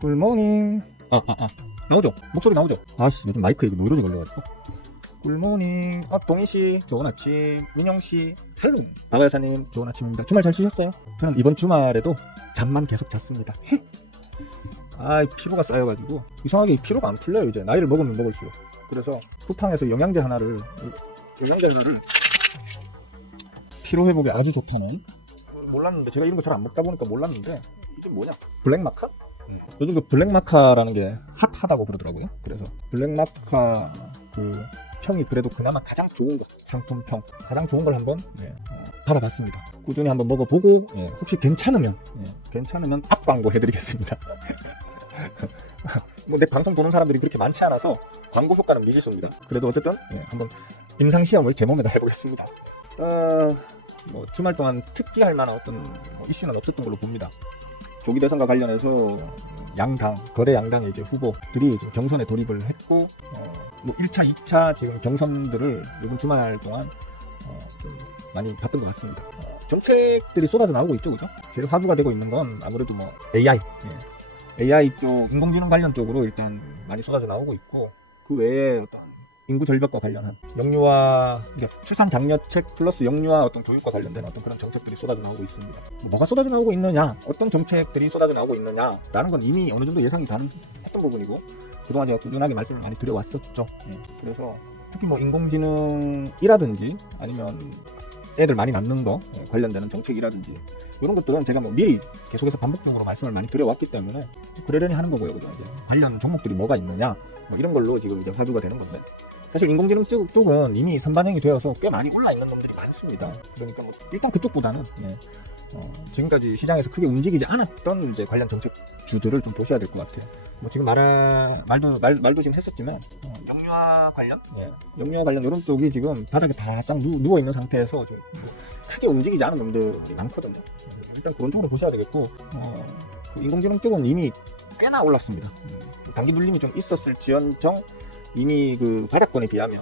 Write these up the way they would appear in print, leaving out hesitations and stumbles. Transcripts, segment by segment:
굿모닝. 나오죠? 목소리 나오죠? 아씨, 요즘 마이크에 이거 노이로제 걸려가지고. 굿모닝. 동희씨, 좋은 아침. 민영씨, 헬로. 나가여사님, 좋은 아침입니다. 주말 잘 쉬셨어요? 저는 이번 주말에도 잠만 계속 잤습니다. 피로가 쌓여가지고 이상하게 피로가 안 풀려요. 이제 나이를 먹으면 먹을수록. 그래서 쿠팡에서 영양제 하나를 피로 회복에 아주 좋다는, 몰랐는데, 제가 이런 거 잘 안 먹다 보니까 몰랐는데, 이게 뭐냐? 블랙마카? 요즘 그 블랙마카라는 게 핫하다고 그러더라고요. 그래서 블랙마카 그 평이 그래도 그나마 가장 좋은 거, 상품평 가장 좋은 걸 한번 받아봤습니다. 꾸준히 한번 먹어보고, 혹시 괜찮으면 앞 광고 해드리겠습니다. 뭐 내 방송 보는 사람들이 그렇게 많지 않아서 광고 효과는 미지수입니다. 그래도 어쨌든 한번 임상시험을 제 몸에다 해보겠습니다. 뭐 주말 동안 특기할 만한 어떤 이슈는 없었던 걸로 봅니다. 조기 대선과 관련해서 거대 양당의 이제 후보들이 지금 경선에 돌입을 했고, 뭐 1차, 2차 지금 경선들을 이번 주말 동안 좀 많이 봤던 것 같습니다. 정책들이 쏟아져 나오고 있죠, 그죠? 제일 화두가 되고 있는 건 아무래도 뭐 AI 쪽, 인공지능 관련 쪽으로 일단 많이 쏟아져 나오고 있고, 그 외에 어떤 인구 절벽과 관련한 영유아, 출산 장려책 플러스 영유아 어떤 교육과 관련된 어떤 그런 정책들이 쏟아져 나오고 있습니다. 뭐가 쏟아져 나오고 있느냐, 어떤 정책들이 쏟아져 나오고 있느냐라는 건 이미 어느 정도 예상이 가능했던 부분이고, 그동안 제가 꾸준하게 말씀을 많이 드려왔었죠. 그래서 특히 뭐 인공지능이라든지 아니면 애들 많이 낳는 거 관련되는 정책이라든지 이런 것들은 제가 뭐 미리 계속해서 반복적으로 말씀을 많이 드려왔기 때문에 그러려니 하는 거고요. 그죠? 이제 관련 종목들이 뭐가 있느냐, 뭐 이런 걸로 지금 이제 화두가 되는 건데, 사실 인공지능 쪽은 이미 선반영이 되어서 꽤 많이 올라 있는 놈들이 많습니다. 그러니까 뭐 일단 그쪽보다는 지금까지 시장에서 크게 움직이지 않았던 이제 관련 정책주들을 좀 보셔야 될 것 같아요. 뭐 지금 말도 지금 했었지만 영유아 관련 이런 쪽이 지금 바닥에 바짝 누워 있는 상태에서 좀 크게 움직이지 않은 놈들이 많거든요. 일단 그런 쪽으로 보셔야 되겠고, 인공지능 쪽은 이미 꽤나 올랐습니다. 단기 눌림이 좀 있었을지언정 이미 그 바닥권에 비하면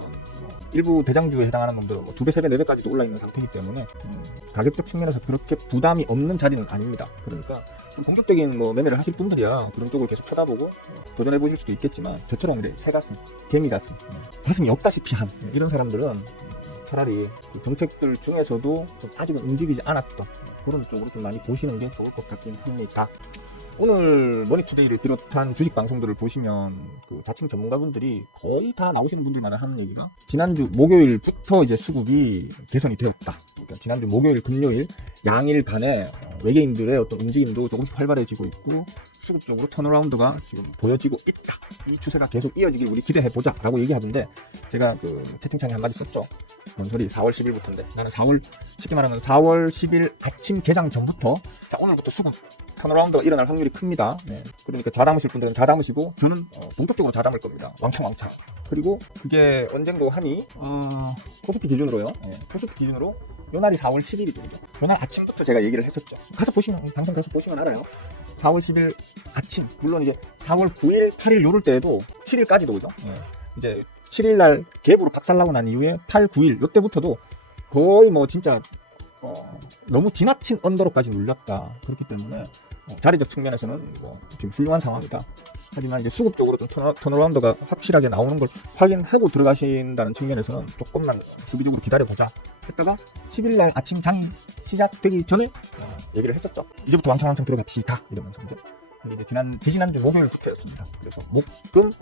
일부 대장주에 해당하는 놈들은 뭐 2배, 3배, 4배까지도 올라있는 상태이기 때문에 가격적 측면에서 그렇게 부담이 없는 자리는 아닙니다. 그러니까 좀 공격적인 뭐 매매를 하실 분들이야 그런 쪽을 계속 쳐다보고 도전해 보실 수도 있겠지만, 저처럼 이제 새가슴, 개미가슴, 가슴이 없다시피 한 이런 사람들은 차라리 그 정책들 중에서도 좀 아직은 움직이지 않았던 그런 쪽으로 좀 많이 보시는 게 좋을 것 같긴 합니다. 오늘 머니투데이를 비롯한 주식 방송들을 보시면 그 자칭 전문가분들이 거의 다 나오시는 분들만 하는 얘기가, 지난주 목요일부터 이제 수급이 개선이 되었다. 그러니까 지난주 목요일, 금요일 양일간에 외계인들의 어떤 움직임도 조금씩 활발해지고 있고, 수급적으로 턴어라운드가 지금 보여지고 있다. 이 추세가 계속 이어지길 우리 기대해보자 라고 얘기하던데, 제가 그 채팅창에 한마디 썼죠. 뭔 소리, 4월 10일부터인데 나는 쉽게 말하면 4월 10일 아침 개장 전부터, 자, 오늘부터 수급 턴어라운드가 일어날 확률이 큽니다. 그러니까 좌담으실 분들은 좌담으시고, 저는 본격적으로 좌담을 겁니다. 왕창. 그리고 그게 언젠가 하니 코스피 기준으로요. 코스피 기준으로 요날이 4월 10일이죠. 요날 아침부터 제가 얘기를 했었죠. 방송 가서 보시면 알아요. 4월 10일 아침, 물론 이제 4월 9일, 8일 요럴 때에도 7일까지도 오죠. 이제 7일날 갭으로 박살나고 난 이후에 8, 9일 요때부터도 거의 뭐 진짜 너무 지나친 언더로까지 눌렸다. 그렇기 때문에 자리적 측면에서는 뭐 지금 훌륭한 상황이다. 하지만 이제 수급적으로 좀 턴어라운드가 확실하게 나오는 걸 확인하고 들어가신다는 측면에서는 조금만 수비적으로 기다려보자 했다가 10일날 아침 장이 시작되기 전에 얘기를 했었죠. 이제부터 왕창 들어갑시다 이러면서. 근데 이제 지난주 목요일부터였습니다. 그래서 목, 금,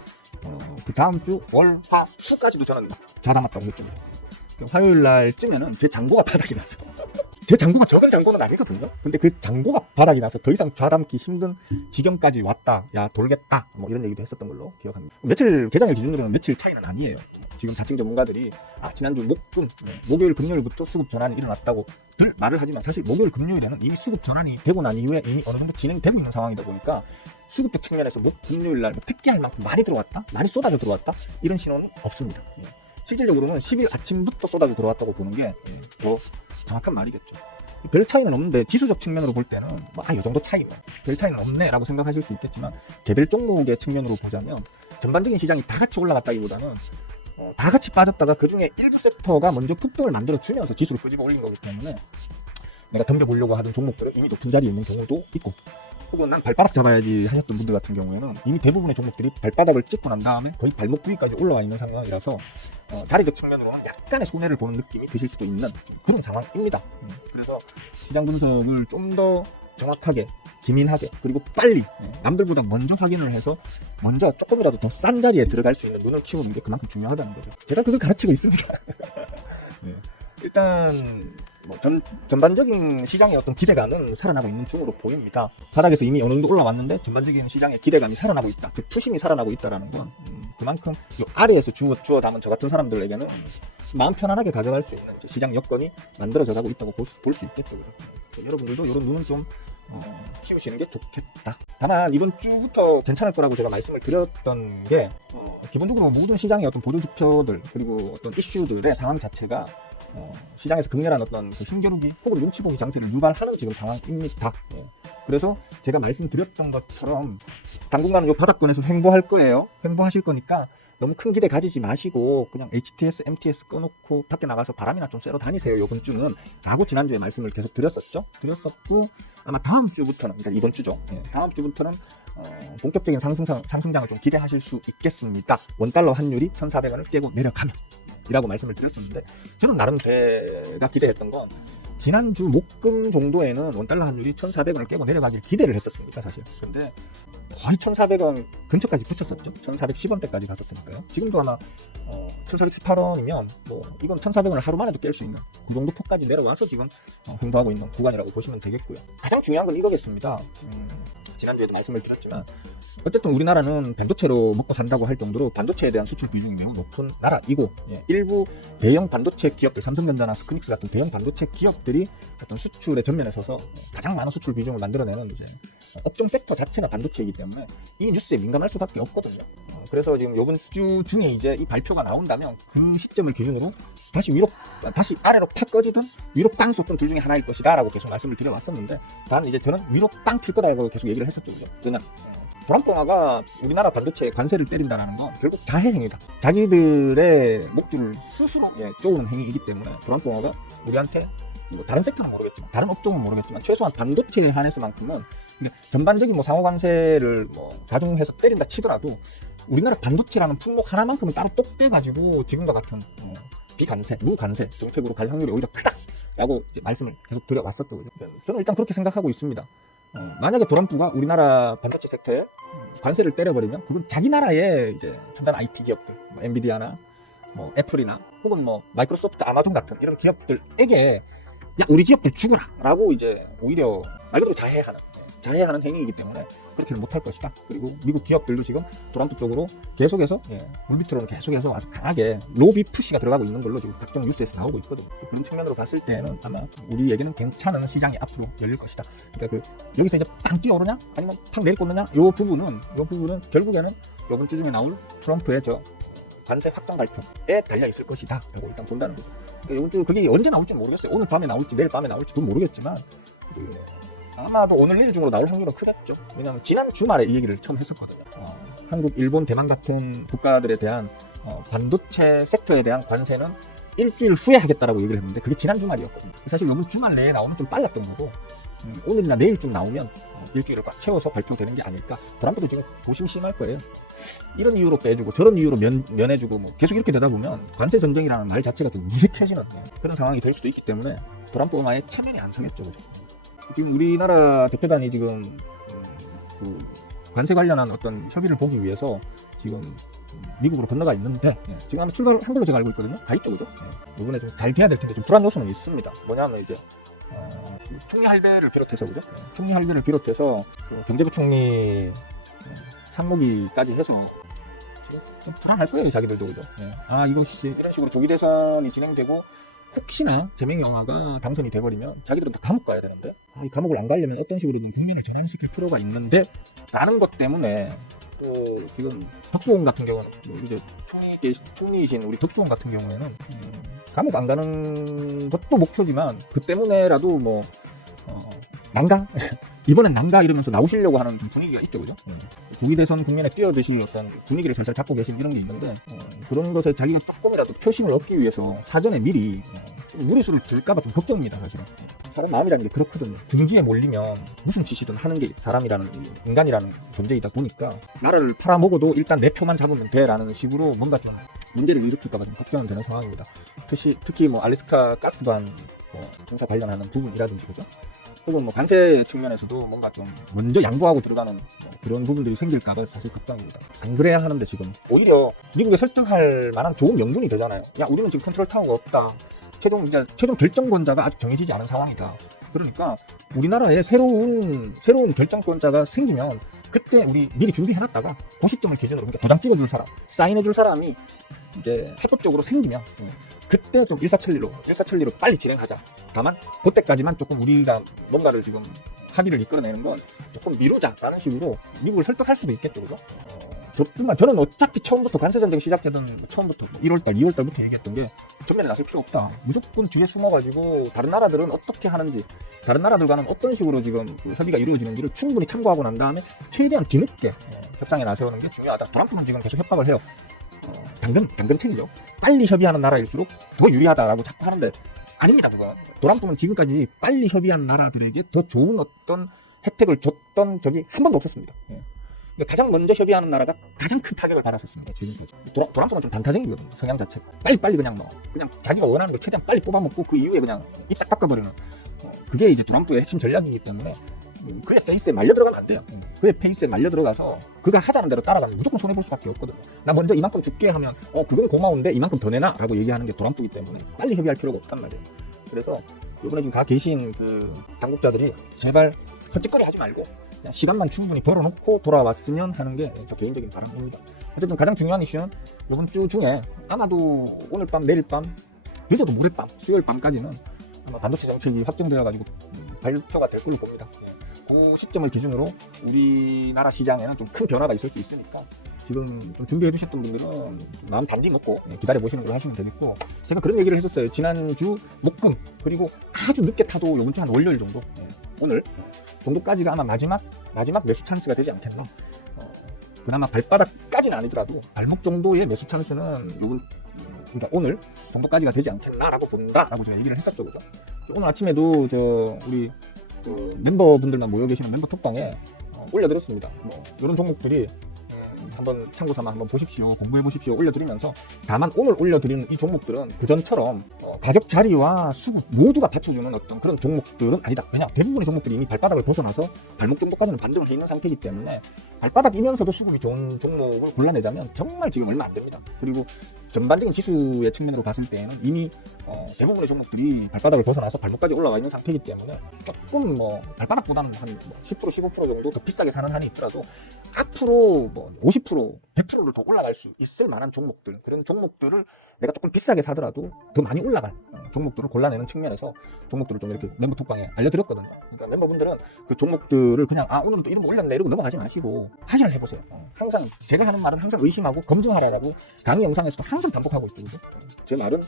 그 다음 주 월, 화, 수까지도 저는 자담았다고 했죠. 화요일날쯤에는 제 잔고가 바닥이 나서, 제 잔고가 적은 잔고는 아니거든요. 근데 그 잔고가 바닥이 나서 더 이상 좌담기 힘든 지경까지 왔다, 야 돌겠다, 뭐 이런 얘기도 했었던 걸로 기억합니다. 며칠 개장일 기준으로는 며칠 차이는 아니에요. 지금 자칭 전문가들이 지난주 목요일 금요일부터 수급 전환이 일어났다고 늘 말을 하지만, 사실 목요일 금요일에는 이미 수급 전환이 되고 난 이후에 이미 어느 정도 진행되고 있는 상황이다 보니까, 수급적 측면에서 금요일날 특기할 만큼 많이 들어왔다, 많이 쏟아져 들어왔다, 이런 신호는 없습니다. 실질적으로는 10일 아침부터 쏟아져 들어왔다고 보는 게 더 정확한 말이겠죠. 별 차이는 없는데, 지수적 측면으로 볼 때는 이 정도 차이, 별 차이는 없네 라고 생각하실 수 있겠지만, 개별 종목의 측면으로 보자면 전반적인 시장이 다 같이 올라갔다기보다는 다 같이 빠졌다가 그 중에 일부 섹터가 먼저 폭등을 만들어주면서 지수를 끄집어 올린 거기 때문에, 내가 덤벼보려고 하던 종목들은 이미 높은 자리에 있는 경우도 있고, 혹은 난 발바닥 잡아야지 하셨던 분들 같은 경우에는 이미 대부분의 종목들이 발바닥을 찍고 난 다음에 거의 발목 부위까지 올라와 있는 상황이라서 자리적 측면으로는 약간의 손해를 보는 느낌이 드실 수도 있는 그런 상황입니다. 그래서 시장 분석을 좀 더 정확하게, 기민하게, 그리고 빨리 남들보다 먼저 확인을 해서 먼저 조금이라도 더 싼 자리에 들어갈 수 있는 눈을 키우는 게 그만큼 중요하다는 거죠. 제가 그걸 가르치고 있습니다. 네. 일단 전반적인 시장의 어떤 기대감은 살아나고 있는 중으로 보입니다. 바닥에서 이미 어느 정도 올라왔는데 전반적인 시장의 기대감이 살아나고 있다, 즉 투심이 살아나고 있다라는 건 그만큼 이 아래에서 주워 담은 저 같은 사람들에게는 마음 편안하게 가져갈 수 있는 시장 여건이 만들어져 가고 있다고 볼 수 있겠죠. 여러분들도 이런 눈은 좀 키우시는 게 좋겠다. 다만 이번 주부터 괜찮을 거라고 제가 말씀을 드렸던 게 기본적으로 모든 시장의 어떤 보조 지표들 그리고 어떤 이슈들의 상황 자체가 시장에서 극렬한 어떤 그 힘겨루기 혹은 눈치 보기 장세를 유발하는 지금 상황입니다. 그래서 제가 말씀드렸던 것처럼 당분간은 이 바닥권에서 횡보할 거예요. 횡보하실 거니까 너무 큰 기대 가지지 마시고 그냥 HTS, MTS 꺼놓고 밖에 나가서 바람이나 좀 쐬러 다니세요. 이번 주는 라고 지난주에 말씀을 계속 드렸었고 아마 다음 주부터는, 그러니까 이번 주죠. 다음 주부터는 본격적인 상승장을 좀 기대하실 수 있겠습니다. 원달러 환율이 1,400원을 깨고 내려가면 이라고 말씀을 드렸었는데 저는 나름 제가 기대했던 건 지난주 목금 정도에는 원달러 환율이 1,400원을 깨고 내려가길 기대를 했었습니다. 사실. 근데 거의 1,400원 근처까지 붙였었죠. 1,410원대까지 갔었으니까요. 지금도 아마 1,418원이면 뭐 이건 1,400원을 하루 만에도 깰 수 있는 그 정도 폭까지 내려와서 지금 횡보하고 있는 구간이라고 보시면 되겠고요. 가장 중요한 건 이거겠습니다. 지난주에도 말씀을 드렸지만 어쨌든 우리나라는 반도체로 먹고 산다고 할 정도로 반도체에 대한 수출 비중이 매우 높은 나라이고 일부 대형 반도체 기업들, 삼성전자나 스크닉스 같은 대형 반도체 기업들이 어떤 수출의 전면에 서서 가장 많은 수출 비중을 만들어내는 이제 업종 섹터 자체가 반도체이기 때문에 이 뉴스에 민감할 수밖에 없거든요. 그래서 지금 이번 주 중에 이제 이 발표가 나온다면 그 시점을 기준으로 다시 아래로 팍 꺼지든 위로 빵 쏟든 둘 중에 하나일 것이다 라고 계속 말씀을 드려왔었는데 단 이제 저는 위로 빵 튈 거다라고 계속 얘기를 했었죠. 그냥 트럼프가 우리나라 반도체에 관세를 때린다는 건 결국 자해행위다. 자기들의 목줄을 스스로 쪼우는 행위이기 때문에 트럼프가 우리한테 뭐 다른 섹터는 모르겠지만 다른 업종은 모르겠지만 최소한 반도체에 한해서만큼은 전반적인 뭐 상호 관세를 뭐 가중해서 때린다 치더라도 우리나라 반도체라는 품목 하나만큼은 따로 똑 떼가지고 지금과 같은 비관세, 무관세 정책으로 갈 확률이 오히려 크다라고 이제 말씀을 계속 드려왔었죠. 저는 일단 그렇게 생각하고 있습니다. 만약에 트럼프가 우리나라 반도체 섹터에 관세를 때려버리면 그건 자기 나라의 이제 첨단 IT 기업들, 뭐 엔비디아나 뭐 애플이나 혹은 뭐 마이크로소프트, 아마존 같은 이런 기업들에게 야 우리 기업들 죽어라라고 이제 오히려 말 그대로 자해하는 행위이기 때문에 그렇게는 못할 것이다. 그리고 미국 기업들도 지금 트럼프 쪽으로 계속해서 물밑으로는 계속해서 아주 강하게 로비 푸시가 들어가고 있는 걸로 지금 각종 뉴스에서 나오고 있거든요. 그런 측면으로 봤을 때는 아마 우리에게는 괜찮은 시장이 앞으로 열릴 것이다. 그러니까 여기서 이제 빵 뛰어오르냐 아니면 팍 내리꽂느냐 요 부분은 결국에는 이번 주 중에 나올 트럼프의 저 관세 확정 발표에 달려 있을 것이다 라고 일단 본다는 거죠. 그러니까 이번 주 그게 언제 나올지 모르겠어요. 오늘 밤에 나올지 내일 밤에 나올지 그건 모르겠지만 아마도 오늘 내일 중으로 나올 확률은 크겠죠. 왜냐하면 지난 주말에 이 얘기를 처음 했었거든요. 한국, 일본, 대만 같은 국가들에 대한 반도체 섹터에 대한 관세는 일주일 후에 하겠다라고 얘기를 했는데 그게 지난 주말이었거든요. 사실 이번 주말 내에 나오면 좀 빨랐던 거고 오늘이나 내일쯤 나오면 일주일을 꽉 채워서 발표되는 게 아닐까. 트럼프도 지금 조심심할 거예요. 이런 이유로 빼주고 저런 이유로 면해주고 뭐 계속 이렇게 되다 보면 관세 전쟁이라는 말 자체가 좀 무색해지는 그런 상황이 될 수도 있기 때문에 트럼프와의 체면이 안 상했죠. 그죠? 지금 우리나라 대표단이 지금 그 관세 관련한 어떤 협의를 보기 위해서 지금 미국으로 건너가 있는데 지금 아마 출발한 걸로 제가 알고 있거든요. 가 있죠, 그죠? 이번에 좀 잘 돼야 될 텐데 좀 불안 요소는 있습니다. 뭐냐면 이제 총리 할배를 비롯해서 그죠? 총리 할배를 비롯해서 경제부총리 상무기까지 해서 지금 좀 불안할 거예요, 자기들도 그죠? 이것이 이런 식으로 조기 대선이 진행되고 혹시나 제명영화가 당선이 돼버리면 자기들은 다 감옥 가야 되는데 이 감옥을 안 가려면 어떤 식으로든 국면을 전환시킬 필요가 있는데 라는 것 때문에 또 지금 덕수홍 같은 경우는 뭐 이제 총리이신 우리 덕수홍 같은 경우에는 감옥 안 가는 것도 목표지만 그 때문에라도 뭐 난가? 이번엔 난가 이러면서 나오시려고 하는 좀 분위기가 있죠, 그죠? 조기 대선 국면에 뛰어드실 어떤 분위기를 살살 잡고 계신 이런 게 있는데 그런 것에 자기가 조금이라도 표심을 얻기 위해서 사전에 미리 좀 무리수를 둘까봐 좀 걱정입니다, 사실은. 사람 마음이라는 게 그렇거든요. 궁지에 몰리면 무슨 짓이든 하는 게 사람이라는, 인간이라는 존재이다 보니까 나라를 팔아먹어도 일단 내 표만 잡으면 돼라는 식으로 뭔가 좀 문제를 일으킬까봐 좀 걱정이 되는 상황입니다. 특히 뭐 알래스카 가스관 공사 관련하는 부분이라든지, 그죠? 혹은 뭐 관세 측면에서도 뭔가 좀 먼저 양보하고 들어가는 그런 부분들이 생길까봐 사실 걱정입니다. 안 그래야 하는데 지금 오히려 미국에 설득할 만한 좋은 명분이 되잖아요. 야, 우리는 지금 컨트롤 타워가 없다. 최종 결정권자가 아직 정해지지 않은 상황이다. 그러니까 우리나라에 새로운 결정권자가 생기면 그때 우리 미리 준비해놨다가 그 시점을 기준으로, 그러니까 도장 찍어줄 사람, 사인해줄 사람이 이제 합법적으로 생기면 그때 좀 일사천리로 빨리 진행하자. 다만 그때까지만 조금 우리가 뭔가를 지금 합의를 이끌어내는 건 조금 미루자라는 식으로 미국을 설득할 수도 있겠죠, 그죠? 저는 어차피 처음부터 관세전쟁 시작되던 처음부터 1월달, 2월달부터 얘기했던 게 전면에 나설 필요 없다. 무조건 뒤에 숨어가지고 다른 나라들은 어떻게 하는지, 다른 나라들과는 어떤 식으로 지금 협의가 이루어지는지를 충분히 참고하고 난 다음에 최대한 뒤늦게 협상에 나서는 게 중요하다. 트럼프는 지금 계속 협박을 해요. 당근책이죠. 빨리 협의하는 나라일수록 더 유리하다라고 자꾸 하는데 아닙니다, 그거. 트럼프는 지금까지 빨리 협의한 나라들에게 더 좋은 어떤 혜택을 줬던 적이 한 번도 없었습니다. 가장 먼저 협의하는 나라가 가장 큰 타격을 받았었습니다, 지금까지. 트럼프는 좀 단타쟁이거든요, 성향 자체가. 빨리 그냥 자기가 원하는 걸 최대한 빨리 뽑아먹고 그 이후에 그냥 입싹 닦아버리는, 그게 이제 트럼프의 핵심 전략이기 때문에 그의 페이스에 말려 들어가면 안 돼요. 그의 페이스에 말려 들어가서 그가 하자는 대로 따라가면 무조건 손해볼 수밖에 없거든요. 나 먼저 이만큼 줄게 하면 그건 고마운데 이만큼 더 내놔 라고 얘기하는 게 트럼프이기 때문에 빨리 협의할 필요가 없단 말이에요. 그래서 이번에 지금 가 계신 그 당국자들이 제발 헛짓거리 하지 말고 그냥 시간만 충분히 벌어놓고 돌아왔으면 하는 게 저 개인적인 바람입니다. 어쨌든 가장 중요한 이슈는 이번 주 중에 아마도 오늘 밤, 내일 밤, 늦어도 모레 밤, 수요일 밤까지는 아마 반도체 정책이 확정되어가지고 발표가 될 걸로 봅니다. 그 시점을 기준으로 우리나라 시장에는 좀 큰 변화가 있을 수 있으니까 지금 좀 준비해 두셨던 분들은 마음 단디 먹고 기다려 보시는 걸로 하시면 되겠고, 제가 그런 얘기를 했었어요. 지난주 목금, 그리고 아주 늦게 타도 이번 주 한 월요일 정도, 오늘 정도까지가 아마 마지막 매수 찬스가 되지 않겠나. 그나마 발바닥까지는 아니더라도 발목 정도의 매수 찬스는 그러니까 오늘 정도까지가 되지 않겠나라고 본다라고 제가 얘기를 했었죠, 그죠? 오늘 아침에도 우리 멤버분들만 모여 계시는 멤버 톡방에 올려드렸습니다. 이런 종목들이 한번 참고 삼아 한번 보십시오, 공부해 보십시오 올려드리면서, 다만 오늘 올려드리는 이 종목들은 그전처럼 가격 자리와 수급 모두가 받쳐주는 어떤 그런 종목들은 아니다. 왜냐, 대부분의 종목들이 이미 발바닥을 벗어나서 발목 정도까지는 반등을 해 있는 상태이기 때문에 발바닥이면서도 수급이 좋은 종목을 골라내자면 정말 지금 얼마 안 됩니다. 그리고 전반적인 지수의 측면으로 봤을 때에는 이미 대부분의 종목들이 발바닥을 벗어나서 발목까지 올라와 있는 상태이기 때문에 조금 발바닥보다는 한 10%, 15% 정도 더 비싸게 사는 한이 있더라도 앞으로 50%, 100%를 더 올라갈 수 있을 만한 종목들, 그런 종목들을 내가 조금 비싸게 사더라도 더 많이 올라갈 종목들을 골라내는 측면에서 종목들을 좀 이렇게 멤버 톡방에 알려드렸거든요. 그러니까 멤버분들은 그 종목들을 그냥 오늘은 또 이런 거 올렸네 이러고 넘어가지 마시고 확인을 해보세요. 항상 제가 하는 말은 항상 의심하고 검증하라라고 강의 영상에서도 항상 반복하고 있죠, 그죠? 제 말은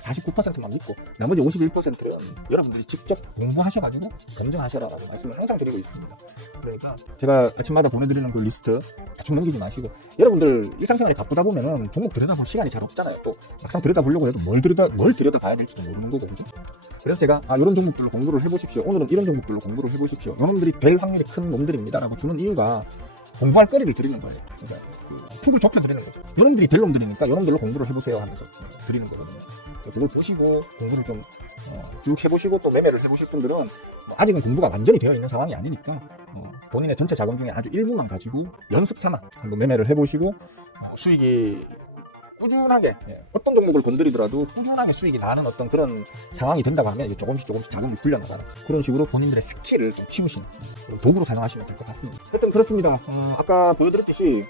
49%만 믿고 나머지 51%는 여러분들이 직접 공부하셔가지고 검증하셔라라고 말씀을 항상 드리고 있습니다. 그러니까 제가 아침마다 보내드리는 그 리스트 대충 넘기지 마시고, 여러분들 일상생활이 바쁘다 보면은 종목 들여다볼 시간이 잘 없잖아요. 또 막상 들여다보려고 해도 뭘 들여다봐야 될지도 모르는 거고, 그죠? 그래서 제가 이런 종목들로 공부를 해보십시오, 오늘은 이런 종목들로 공부를 해보십시오, 이놈들이 될 확률이 큰 놈들입니다 라고 주는 이유가 공부할 거리를 드리는 거예요. 그러니까 폭을 좁혀드리는 거죠. 이놈들이 될 놈들이니까 이놈들로 공부를 해보세요 하면서 드리는 거거든요. 그걸 보시고 공부를 좀 쭉 해보시고 또 매매를 해보실 분들은 아직은 공부가 완전히 되어 있는 상황이 아니니까 본인의 전체 자금 중에 아주 일부만 가지고 연습 삼아 한번 매매를 해보시고 수익이 꾸준하게, 어떤 종목을 건드리더라도 꾸준하게 수익이 나는 어떤 그런 상황이 된다고 하면 이제 조금씩 자금을 불려나가는 그런 식으로 본인들의 스킬을 좀 키우시는 도구로 사용하시면 될 것 같습니다. 하여튼 그렇습니다. 아까 보여드렸듯이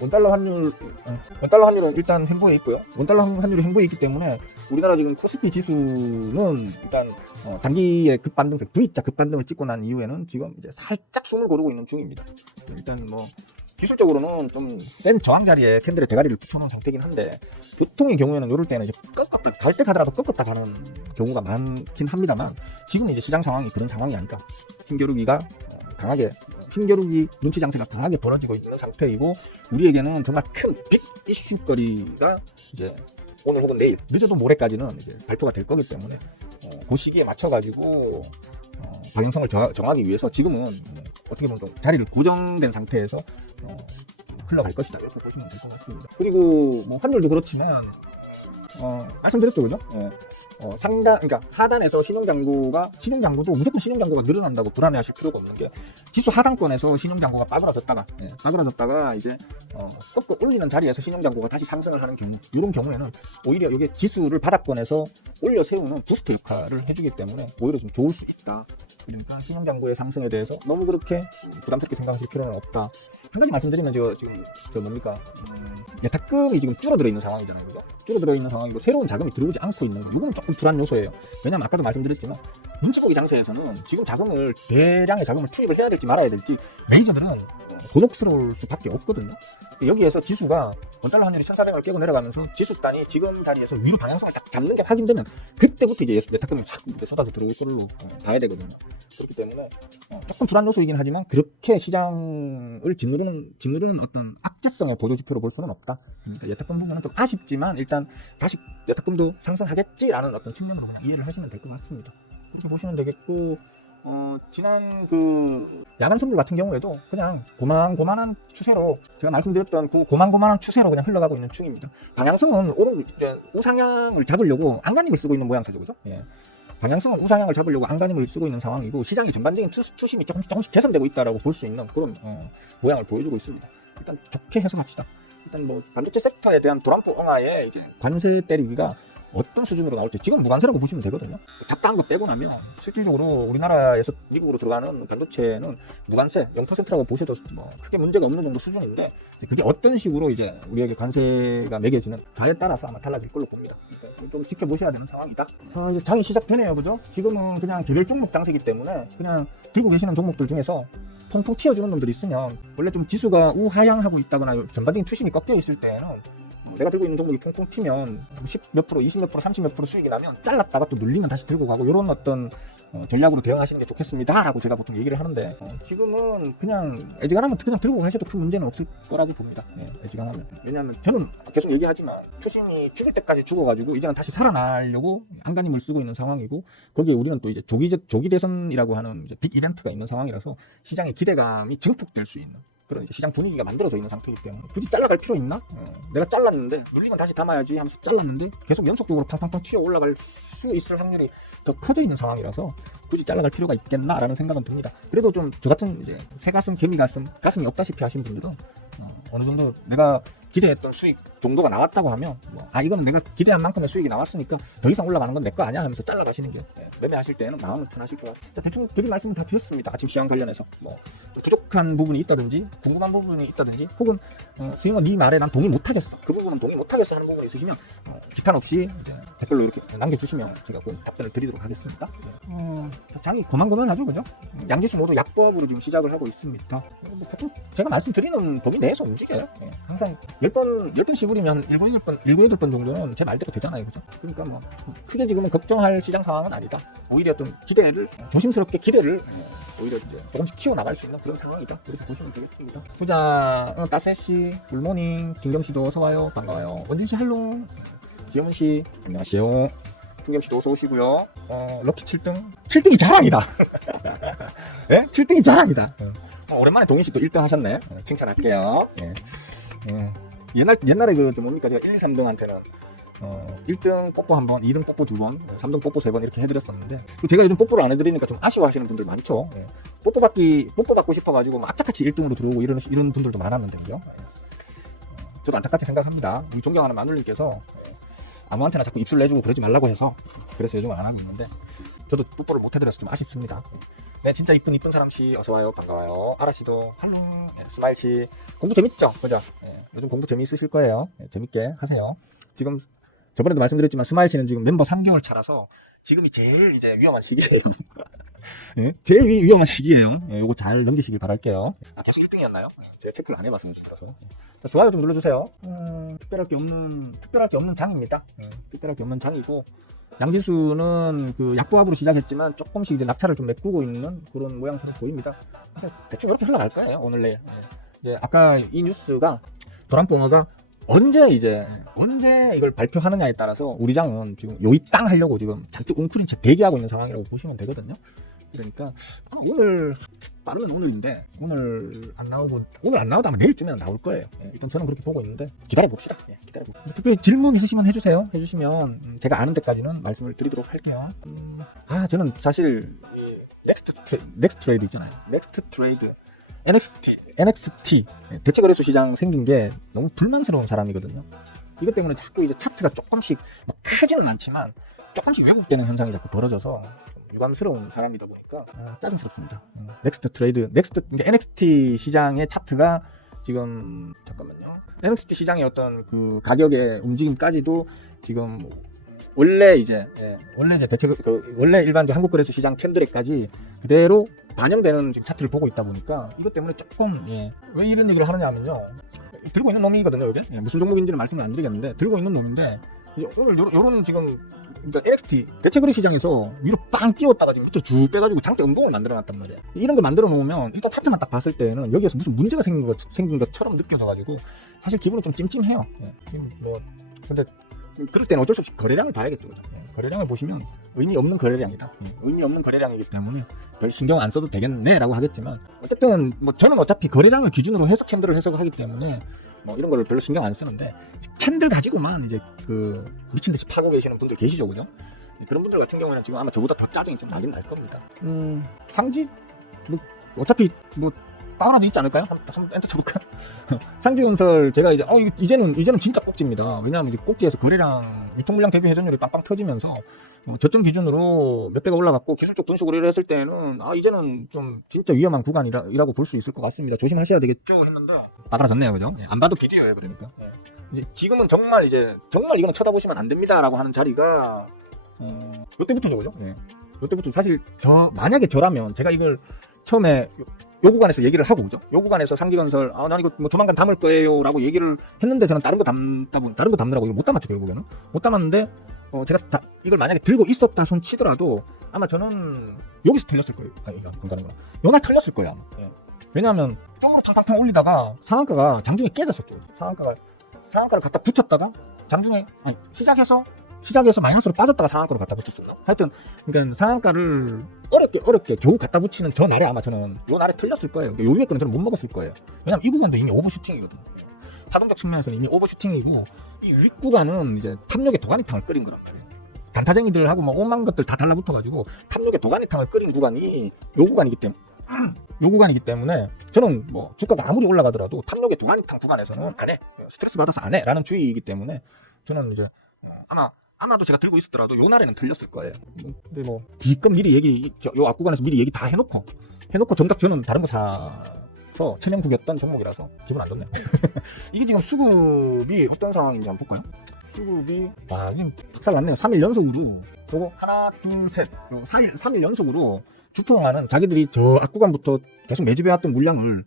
원달러 환율은 일단 횡보해 있고요. 원달러 환율이 횡보해 있기 때문에 우리나라 지금 코스피 지수는 일단 단기의 급반등세, V자 급반등을 찍고 난 이후에는 지금 이제 살짝 숨을 고르고 있는 중입니다. 일단 기술적으로는 좀 센 저항 자리에 캔들의 대가리를 붙여놓은 상태이긴 한데, 보통의 경우에는 이럴 때는 이제 꺾었다 갈 때 가더라도 꺾었다 가는 경우가 많긴 합니다만, 지금 이제 시장 상황이 그런 상황이 아닐까. 힘겨루기 눈치 장세가 강하게 벌어지고 있는 상태이고, 우리에게는 정말 큰 빅 이슈거리가 이제 오늘 혹은 내일, 늦어도 모레까지는 이제 발표가 될 거기 때문에 그 시기에 맞춰가지고 방향성을 정하기 위해서 지금은 어떻게 보면 좀 자리를 고정된 상태에서 흘러갈 것이다 이렇게 보시면 될 것 같습니다. 그리고 뭐 환율도 그렇지만 말씀드렸죠, 그죠? 그러니까 하단에서 신용장구도 무조건 신용장구가 늘어난다고 불안해하실 필요가 없는 게 지수 하단권에서 신용장구가 빠그라졌다가 이제 꺾어 올리는 자리에서 신용장구가 다시 상승을 하는 경우, 이런 경우에는 오히려 이게 지수를 바닥권에서 올려 세우는 부스트 역할을 해주기 때문에 오히려 좀 좋을 수 있다. 그러니까 신용장구의 상승에 대해서 너무 그렇게 부담스럽게 생각하실 필요는 없다. 한 가지 말씀드리면 지금 예탁금이 지금 줄어들어 있는 상황이잖아요, 그죠? 줄어들어 있는 상황이고 새로운 자금이 들어오지 않고 있는 거, 이거는 조금 불안 요소예요. 왜냐면 아까도 말씀드렸지만 눈치보기 장세에서는 지금 대량의 자금을 투입을 해야 될지 말아야 될지 매니저들은 곤혹스러울 수밖에 없거든요. 여기에서 지수가 원달러 환율이 1,400을 깨고 내려가면서 지수 단이 지금 자리에서 위로 방향성을 딱 잡는 게 확인되면 그때부터 이제 예탁금이 확 쏟아져 들어올 걸로 봐야 되거든요. 그렇기 때문에 조금 불안 요소이긴 하지만 그렇게 시장을 짓누르는 어떤 악재성의 보조지표로 볼 수는 없다. 그러니까 예탁금 부분은 좀 아쉽지만 일단 다시 예탁금도 상승하겠지라는 어떤 측면으로 그냥 이해를 하시면 될 것 같습니다. 그렇게 보시면 되겠고, 지난 야간 선물 같은 경우에도 그냥 고만고만한 추세로, 제가 말씀드렸던 그 고만고만한 추세로 그냥 흘러가고 있는 중입니다. 방향성은 우상향을 잡으려고 안간힘을 쓰고 있는 모양새죠, 그죠? 예. 방향성은 우상향을 잡으려고 안간힘을 쓰고 있는 상황이고, 시장의 전반적인 투심이 조금씩 개선되고 있다라고 볼 수 있는 그런 모양을 보여주고 있습니다. 일단 좋게 해석합시다. 일단 뭐 반도체 섹터에 대한 도란프 엉아에 이제 관세 때리기가 어떤 수준으로 나올지 지금 무관세라고 보시면 되거든요. 잡다한 거 빼고 나면 실질적으로 우리나라에서 미국으로 들어가는 반도체는 무관세 0%라고 보셔도 뭐 크게 문제가 없는 정도 수준인데, 그게 어떤 식으로 이제 우리에게 관세가 매겨지는가에 따라서 아마 달라질 걸로 봅니다. 그러니까 좀 지켜보셔야 되는 상황이다. 자, 이제 장이 시작되네요, 그죠? 지금은 그냥 개별 종목 장세기 때문에 그냥 들고 계시는 종목들 중에서 통통 튀어주는 놈들이 있으면, 원래 좀 지수가 우하향하고 있다거나 전반적인 투심이 꺾여 있을 때는 내가 들고 있는 종목이 통통 튀면 10몇 프로, 20몇 프로, 30몇 프로 수익이 나면 잘랐다가 또 눌리면 다시 들고 가고, 이런 어떤 전략으로 대응하시는 게 좋겠습니다 라고 제가 보통 얘기를 하는데, 지금은 그냥 애지간하면 그냥 들고 가셔도 큰 문제는 없을 거라고 봅니다. 애지간하면. 왜냐하면 저는 계속 얘기하지만 투심이 죽을 때까지 죽어가지고 이제는 다시 살아나려고 안간힘을 쓰고 있는 상황이고, 거기에 우리는 또 이제 조기 대선이라고 하는 이제 빅 이벤트가 있는 상황이라서 시장의 기대감이 증폭될 수 있는 그런 이제 시장 분위기가 만들어져 있는 상태이기 때문에 굳이 잘라갈 필요 있나? 내가 잘랐는데 눌리면 다시 담아야지 하면서 잘랐는데 계속 연속적으로 팡팡팡 튀어 올라갈 수 있을 확률이 더 커져 있는 상황이라서 굳이 잘라갈 필요가 있겠나라는 생각은 듭니다. 그래도 좀 저 같은 이제 새가슴, 개미가슴이 없다시피 하신 분들은 어느 정도 내가 기대했던 수익 정도가 나왔다고 하면 이건 내가 기대한 만큼의 수익이 나왔으니까 더 이상 올라가는 건 내 거 아니야 하면서 잘라가시는 게 매매하실 때는 마음은 편하실 것 같습니다. 대충 드린 말씀은 다 드렸습니다. 아침 시황 관련해서 부족한 부분이 있다든지 궁금한 부분이 있다든지 혹은 수영아 네 말에 난 동의 못하겠어, 그 부분은 동의 못하겠어 하는 부분이 있으시면 기탄 없이 이제 댓글로 이렇게 남겨주시면 제가 그 답변을 드리도록 하겠습니다. 장이 고만고만하죠, 그죠? 양지수 모두 약법으로 지금 시작을 하고 있습니다. 보통 제가 말씀드리는 범위 내에서 움직여요. 항상 10번 씹으리면 7, 8번 정도는 제 말대로 되잖아요, 그죠? 그러니까 뭐 크게 지금은 걱정할 시장 상황은 아니다. 오히려 좀 조심스럽게 기대를 오히려 이제 조금씩 키워나갈 수 있는 그런 상황이다. 그렇게 보시면 되겠습니다. 보자, 따세씨, 굴모닝, 김경씨도 어서와요. 반가워요. 원진씨 할로, 기영은씨 안녕하세요. 김경씨도 어서 오시고요. 럭키 7등이 자랑이다. 네? 7등이 자랑이다. 오랜만에 동희씨도 1등 하셨네. 칭찬할게요. 옛날에 뭡니까, 제가 1, 2, 3등한테는 1등 뽀뽀 1번, 2등 뽀뽀 2번, 3등 뽀뽀 3번 이렇게 해드렸었는데, 제가 요즘 뽀뽀를 안 해드리니까 좀 아쉬워하시는 분들 많죠. 뽀뽀 받고 싶어가지고 악착같이 1등으로 들어오고 이런 분들도 많았는데요. 저도 안타깝게 생각합니다. 우리 존경하는 마눌님께서 아무한테나 자꾸 입술 내주고 그러지 말라고 해서 그래서 요즘 안 하고 있는데, 저도 뽀뽀를 못 해드려서 좀 아쉽습니다. 네, 진짜 이쁜 사람씨 어서와요. 반가워요. 아라씨도 할로. 스마일씨 공부 재밌죠? 그죠? 요즘 공부 재미있으실 거예요. 재밌게 하세요. 지금 저번에도 말씀드렸지만 스마일씨는 지금 멤버 3개월 차라서 지금이 제일 이제 위험한 시기예요. 제일 위험한 시기예요. 요거 잘 넘기시길 바랄게요. 계속 1등이었나요? 제가 체크를 안 해봐서. 자, 좋아요 좀 눌러주세요. 특별할 게 없는 장입니다. 특별할 게 없는 장이고, 양지수는 그 약보합으로 시작했지만 조금씩 이제 낙차를 좀 메꾸고 있는 그런 모양새로 보입니다. 대충 이렇게 흘러갈 거예요, 오늘 내일. 이제 아까 이 뉴스가 도란뽕어가 언제 이걸 발표하느냐에 따라서 우리 장은 지금 요이 땅 하려고 지금 잔뜩 웅크린 채 대기하고 있는 상황이라고 보시면 되거든요. 그러니까 오늘 빠르면 오늘인데 오늘 안 나오다 아마 내일쯤에는 나올 거예요. 일단 저는 그렇게 보고 있는데 기다려 봅시다. 특별히 질문 있으시면 해주시면 제가 아는 데까지는 말씀을 드리도록 할게요. 저는 사실 이 넥스트 트레이드 있잖아요. 넥스트 트레이드 NXT 대체거래소 시장 생긴 게 너무 불만스러운 사람이거든요. 이것 때문에 자꾸 이제 차트가 조금씩 막 크지는 않지만 조금씩 왜곡되는 현상이 자꾸 벌어져서 좀 유감스러운 사람이다 보니까 짜증스럽습니다. 그러니까 NXT 시장의 차트가 지금 잠깐만요. NXT 시장의 어떤 그 가격의 움직임까지도 지금 원래 일반 한국거래소 시장 캔들에까지 그대로 반영되는 지금 차트를 보고 있다 보니까 이것 때문에 조금 왜 이런 얘기를 하느냐면요. 들고 있는 놈이거든요. 이게 무슨 종목인지는 말씀을 안 드리겠는데 들고 있는 놈인데 오늘 요런 지금 그러니까 NXT 대체거래 시장에서 위로 빵 띄웠다가 지금 밑으로 쭉 빼가지고 장대 음봉을 만들어놨단 말이에요. 이런 걸 만들어 놓으면 일단 차트만 딱 봤을 때는 여기에서 무슨 문제가 생긴 것처럼 느껴져가지고 사실 기분은 좀 찜찜해요. 근데 그럴 때는 어쩔 수 없이 거래량을 봐야겠죠. 거래량을 보시면 의미 없는 거래량이다. 의미 없는 거래량이기 때문에 별 신경 안 써도 되겠네라고 하겠지만 어쨌든 저는 어차피 거래량을 기준으로 해서 캔들을 해석을 하기 때문에 이런 거를 별로 신경 안 쓰는데 캔들 가지고만 이제 그 미친 듯이 파고 계시는 분들 계시죠, 그죠? 그런 분들 같은 경우는 지금 아마 저보다 더 짜증이 좀 나긴 날 겁니다. 상지 어차피 다운로드 있지 않을까요? 한번 엔터 쳐볼까? 상지건설 제가 이제는 진짜 꼭지입니다. 왜냐하면 이제 꼭지에서 거래량 유통물량 대비 회전율이 빵빵 터지면서 저점 기준으로 몇 배가 올라갔고 기술적 분석을 했을 때는 이제는 좀 진짜 위험한 구간이라고 볼 수 있을 것 같습니다. 조심하셔야 되겠죠 했는데 빠그라졌네요, 그죠? 안 봐도 비디오예요, 그러니까. 이제 지금은 정말 이거는 쳐다보시면 안 됩니다라고 하는 자리가 요때부터죠, 그죠? 요때부터 사실 만약에 저라면 제가 이걸 처음에 요 구간에서 얘기를 하고, 그죠? 요 구간에서 상지건설, 난 이거 조만간 담을 거예요 라고 얘기를 했는데 저는 다른 거 담느라고 이거 못 담았죠, 결국에는. 못 담았는데, 제가 이걸 만약에 들고 있었다 손 치더라도 아마 저는 여기서 털렸을 거예요. 그런가는구나. 요날 털렸을 거예요, 아마. 왜냐하면 쪽으로 팡팡팡 올리다가 상한가가 장중에 깨졌었죠. 상한가를 갖다 붙였다가 장중에, 시작해서 마이너스로 빠졌다가 상한가로 갖다 붙였었나? 하여튼, 그러니까 상한가를 어렵게 겨우 갖다 붙이는 저 날에 아마 저는 요 날에 틀렸을 거예요. 요 위에 거는 저는 못 먹었을 거예요. 왜냐면 이 구간도 이미 오버슈팅이거든요. 파동적 측면에서는 이미 오버슈팅이고, 이 윗구간은 이제 탐욕의 도가니탕을 끓인 거란 말이에요. 단타쟁이들하고 오만 것들 다 달라붙어가지고 탐욕의 도가니탕을 끓인 구간이 요 구간이기 때문에 저는 주가가 아무리 올라가더라도 탐욕의 도가니탕 구간에서는 안 해. 스트레스 받아서 안 해. 라는 주의이기 때문에 저는 이제 아마도 제가 들고 있었더라도 요 날에는 틀렸을 거예요. 근데 기껏 미리 요 앞구간에서 미리 얘기 다 해놓고 정작 저는 다른 거 사서 천연국이었던 종목이라서 기분 안 좋네요. 이게 지금 수급이 어떤 상황인지 한번 볼까요? 수급이 이게 박살 났네요. 3일 연속으로 요거 하나 둘 셋 3일 연속으로 주포용화는 자기들이 저 앞구간부터 계속 매집해왔던 물량을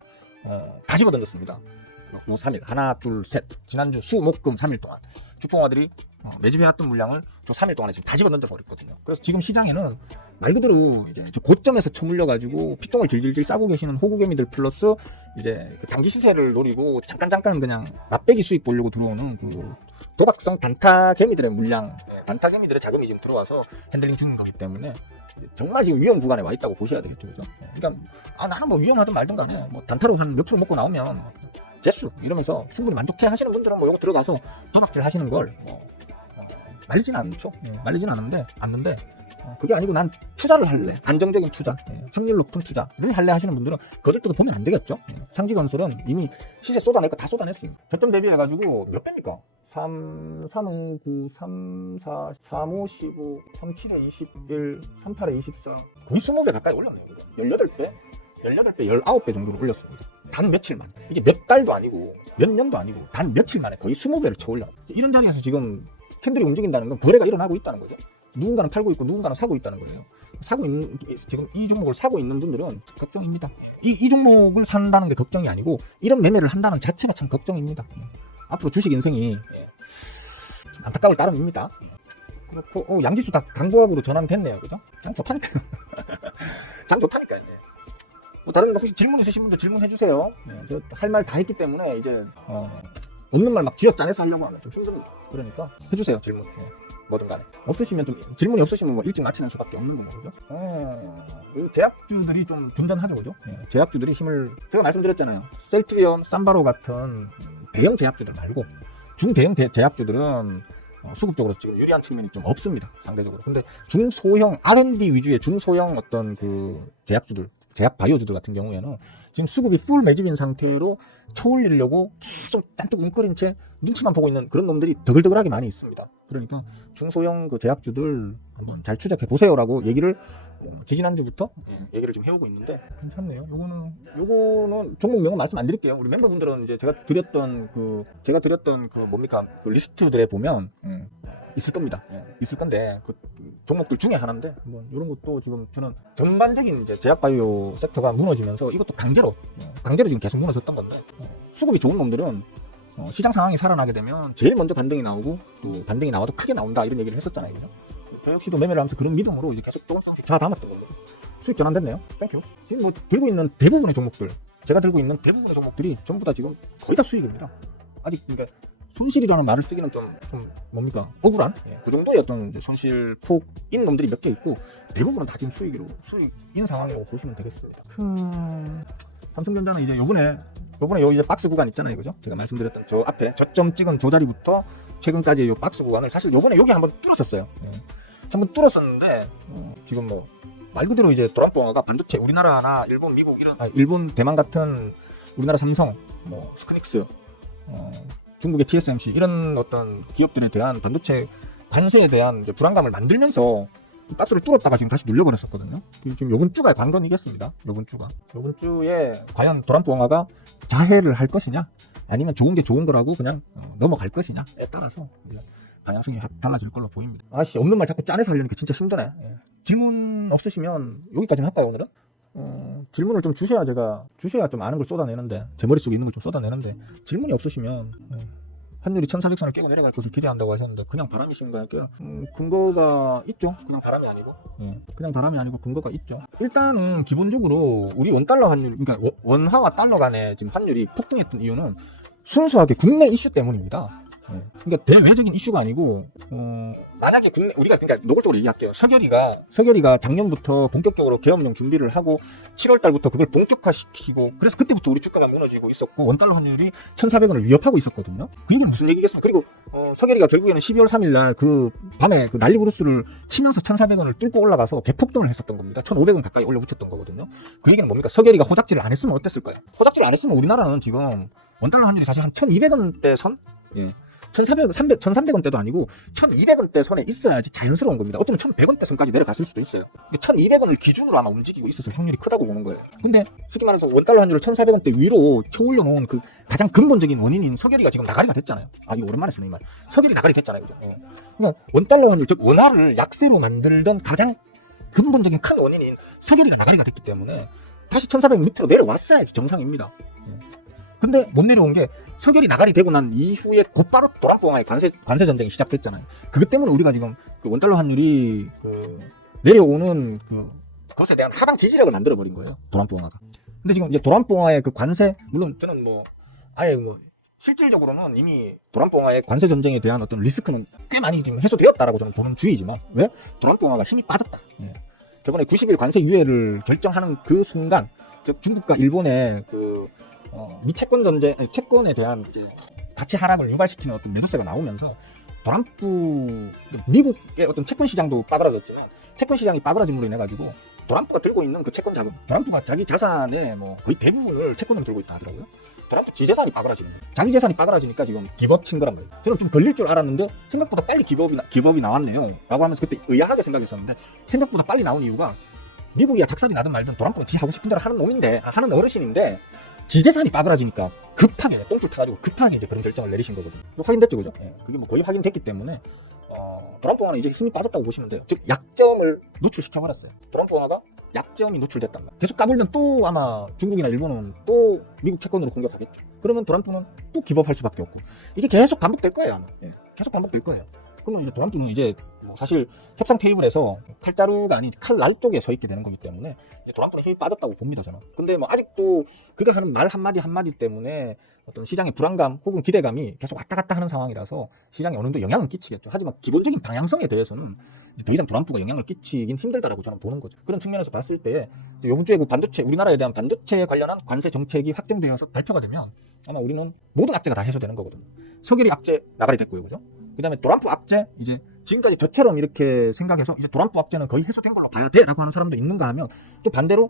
다 집어던졌습니다. 요 3일 하나 둘 셋 지난주 수 목 금 3일 동안 주포용화들이 매집해왔던 물량을 저 3일 동안에 지금 다 집어던져 버렸거든요. 그래서 지금 시장에는 말 그대로 이제 저 고점에서 처물려가지고 피똥을 질질질 싸고 계시는 호구개미들 플러스 이제 그 단기 시세를 노리고 잠깐 그냥 맛배기 수익 보려고 들어오는 그 도박성 단타개미들의 물량, 단타개미들의 자금이 지금 들어와서 핸들링 중인 거기 때문에 정말 지금 위험 구간에 와 있다고 보셔야 되겠죠, 그죠? 그러니까 나는 위험하든 말든 간에 단타로 한 몇 프로 먹고 나오면 재수 이러면서 충분히 만족해 하시는 분들은 요거 들어가서 도박질 하시는 걸 말리진 않죠. 말리진 않는데 그게 아니고 난 투자를 할래. 안정적인 투자, 확률 높은 투자를 할래 하시는 분들은 거들떠도 보면 안 되겠죠. 상지건설은 이미 시세 쏟아낼 거 다 쏟아냈습니다. 저점 대비해가지고 몇 배입니까? 3, 3은 9, 3, 4, 3, 5, 15, 3, 7에 21, 3, 8에 24 거의 20배 가까이 올랐네요. 18배, 19배 정도로 올렸습니다. 단 며칠 만. 이게 몇 달도 아니고 몇 년도 아니고 단 며칠 만에 거의 20배를 쳐 올려. 이런 자리에서 지금 캔들이 움직인다는 건 거래가 일어나고 있다는 거죠. 누군가는 팔고 있고 누군가는 사고 있다는 거예요. 지금 이 종목을 사고 있는 분들은 걱정입니다. 이 종목을 산다는 게 걱정이 아니고 이런 매매를 한다는 자체가 참 걱정입니다. 앞으로 주식 인생이 좀 안타까울 따름입니다. 그렇고 양지수 다 강보합으로 전환됐네요, 그죠? 장 좋다니까요. 장 좋다니까요. 다른 혹시 질문 있으신 분들 질문해 주세요. 할 말 다 했기 때문에 이제 없는 말 막 쥐어짜내서 하려고 하면 좀 힘듭니다. 그러니까 해주세요, 질문. 뭐든 간에. 없으시면 좀, 질문이 없으시면 뭐 일찍 마치는 수밖에 없는 거죠, 그죠? 제약주들이 좀 든든하죠, 그죠? 제약주들이 힘을, 제가 말씀드렸잖아요. 셀트리온, 삼바로 같은 대형 제약주들 말고, 중대형 제약주들은 수급적으로 지금 유리한 측면이 좀 없습니다, 상대적으로. 근데 중소형, R&D 위주의 중소형 어떤 그 제약주들, 제약 바이오주들 같은 경우에는 지금 수급이 풀 매집인 상태로 쳐올리려고 계속 잔뜩 웅크린 채 눈치만 보고 있는 그런 놈들이 더글더글하게 많이 있습니다. 그러니까 중소형 그 제약주들 한번 잘 추적해 보세요라고 얘기를 지지난주부터 얘기를 좀 해오고 있는데 괜찮네요. 요거는 종목명은 말씀 안 드릴게요. 우리 멤버분들은 이제 제가 드렸던 그 뭡니까 그 리스트들에 보면 있을 겁니다. 있을 건데 그 종목들 중에 하나인데 뭐 이런 것도 지금 저는 전반적인 이제 제약바이오 섹터가 무너지면서 이것도 강제로 지금 계속 무너졌던 건데 수급이 좋은 놈들은 시장 상황이 살아나게 되면 제일 먼저 반등이 나오고 또 반등이 나와도 크게 나온다 이런 얘기를 했었잖아요, 그죠? 저 역시도 매매를 하면서 그런 믿음으로 이제 계속 조금씩 잡아담았던 겁니다. 수익 전환됐네요. 땡큐. 지금 뭐 들고 있는 대부분의 종목들, 제가 들고 있는 대부분의 종목들이 전부 다 지금 거의 다 수익입니다. 아직 그러니까 손실이라는 말을 쓰기는 좀 뭡니까 억울한 그 정도의 어떤 손실 폭인 놈들이 몇 개 있고 대부분은 다 지금 수익인 상황이라고 보시면 되겠습니다. 삼성전자는 이제 요번에 요 이제 박스 구간 있잖아요, 그죠? 제가 말씀드렸던 저 앞에 저점 찍은 저 자리부터 최근까지 요 박스 구간을 사실 요번에 여기 한번 뚫었었어요. 한번 뚫었었는데 지금 뭐 말 그대로 이제 도란봉화가 반도체 우리나라나 일본, 미국 이런 일본, 대만 같은 우리나라 삼성, 뭐 스크닉스, 중국의 TSMC 이런 어떤 기업들에 대한 반도체 관세에 대한 이제 불안감을 만들면서 박스를 뚫었다가 지금 다시 눌려버렸었거든요. 지금 요번 주가 관건이겠습니다. 요번 주에 과연 도란봉화가 자해를 할 것이냐 아니면 좋은 게 좋은 거라고 그냥 넘어갈 것이냐에 따라서 방향성이 달라질 걸로 보입니다. 아씨 없는 말 자꾸 짜내서 하려니까 진짜 힘드네. 질문 없으시면 여기까지만 할까요, 오늘은? 질문을 좀 주셔야 좀 아는 걸 쏟아내는데 제 머릿속에 있는 걸 좀 쏟아내는데 질문이 없으시면 환율이 1400선을 깨고 내려갈 것을 기대한다고 하셨는데 그냥 바람이신가요? 근거가 있죠. 그냥 바람이 아니고 근거가 있죠. 일단은 기본적으로 우리 원달러 환율, 그러니까 원화와 달러 간의 지금 환율이 폭등했던 이유는 순수하게 국내 이슈 때문입니다. 그러니까 대외적인 이슈가 아니고 만약에 우리가 그러니까 노골적으로 얘기할게요. 서결이가 작년부터 본격적으로 계엄령 준비를 하고 7월 달부터 그걸 본격화시키고 그래서 그때부터 우리 주가가 무너지고 있었고 원달러 환율이 1,400원을 위협하고 있었거든요. 그 얘기는 무슨 얘기겠습니까? 그리고 서결이가 결국에는 12월 3일 날 그 밤에 그 난리 브루스를 치면서 1,400원을 뚫고 올라가서 대폭등을 했었던 겁니다. 1,500원 가까이 올려붙였던 거거든요. 그 얘기는 뭡니까? 서결이가 호작질을 안 했으면 어땠을까요? 호작질을 안 했으면 우리나라는 지금 원달러 환율이 사실 한 1,200원대 선? 1,300원대도 아니고 1,200원대 선에 있어야지 자연스러운 겁니다. 어쩌면 1,100원대 선까지 내려갔을 수도 있어요. 1,200원을 기준으로 아마 움직이고 있어서 확률이 크다고 보는 거예요. 근데 쉽게 말해서 원달러 환율을 1,400원대 위로 쳐올려놓은 그 가장 근본적인 원인인 서결이가 지금 나가리가 됐잖아요. 이거 오랜만에 쓰는 이 말. 서결이 나가리 됐잖아요, 그죠? 그러니까 원달러 환율, 즉 원화를 약세로 만들던 가장 근본적인 큰 원인인 서결이가 나가리가 됐기 때문에 다시 1,400 밑으로 내려왔어야지 정상입니다. 근데 못 내려온 게 서결이 나가리 되고 난 이후에 곧바로 도란봉화의 관세 전쟁이 시작됐잖아요. 그것 때문에 우리가 지금 그 원달러 환율이 그 내려오는 그것에 대한 하방 지지력을 만들어 버린 거예요, 도란봉화가. 근데 지금 이제 도란봉화의 그 관세, 물론 저는 아예 실질적으로는 이미 도란봉화의 관세 전쟁에 대한 어떤 리스크는 꽤 많이 지금 해소되었다라고 저는 보는 주의지만 왜 도란봉화가 힘이 빠졌다. 저번에 90일 관세 유예를 결정하는 그 순간, 즉 중국과 일본의 미 채권 전쟁, 채권에 대한 이제 가치 하락을 유발시키는 어떤 매도세가 나오면서 미국의 어떤 채권 시장도 빠그라졌지만 채권 시장이 빠그라짐으로 인해 가지고 도란프가 들고 있는 그 채권 자금, 도란프가 자기 자산의 거의 대부분을 채권으로 들고 있다 하더라고요. 도란프 지재산이 빠그라지는 거예요. 자기 재산이 빠그라지니까 지금 기법 친 거란 말이에요. 저는 좀 걸릴 줄 알았는데 생각보다 빨리 기법이 나왔네요 라고 하면서 그때 의아하게 생각했었는데 생각보다 빨리 나온 이유가 미국이야 작살이 나든 말든 도란프는 지 하고 싶은 대로 하는 놈인데, 하는 어르신인데 지재산이 빠그라지니까 급하게 똥줄 타가지고 급하게 이제 그런 결정을 내리신 거거든요. 확인됐죠, 그죠? 그게 거의 확인됐기 때문에 도란봉화는 이제 힘이 빠졌다고 보시면 돼요. 즉 약점을 노출시켜버렸어요. 도란봉화가 약점이 노출됐단 말이에요. 계속 까불면 또 아마 중국이나 일본은 또 미국 채권으로 공격하겠죠. 그러면 도란봉화는 또 기법할 수밖에 없고 이게 계속 반복될 거예요, 아마. 계속 반복될 거예요. 그러면 이제 도란프는 이제 뭐 사실 협상 테이블에서 칼자루가 아닌 칼날 쪽에 서 있게 되는 거기 때문에 도란프는 힘이 빠졌다고 봅니다, 저는. 근데 뭐 아직도 그가 하는 말 한마디 한마디 때문에 어떤 시장의 불안감 혹은 기대감이 계속 왔다 갔다 하는 상황이라서 시장에 어느 정도 영향은 끼치겠죠. 하지만 기본적인 방향성에 대해서는 더 이상 도란프가 영향을 끼치긴 힘들다라고 저는 보는 거죠. 그런 측면에서 봤을 때 이번 주에 그 반도체, 우리나라에 대한 반도체에 관련한 관세 정책이 확정되어서 발표가 되면 아마 우리는 모든 악재가 다 해소되는 거거든요. 석유리 악재 나발이 됐고요, 그죠? 그 다음에 도란프 악재, 이제 지금까지 저처럼 이렇게 생각해서 이제 도란프 악재는 거의 해소된 걸로 봐야 돼 라고 하는 사람도 있는가 하면 또 반대로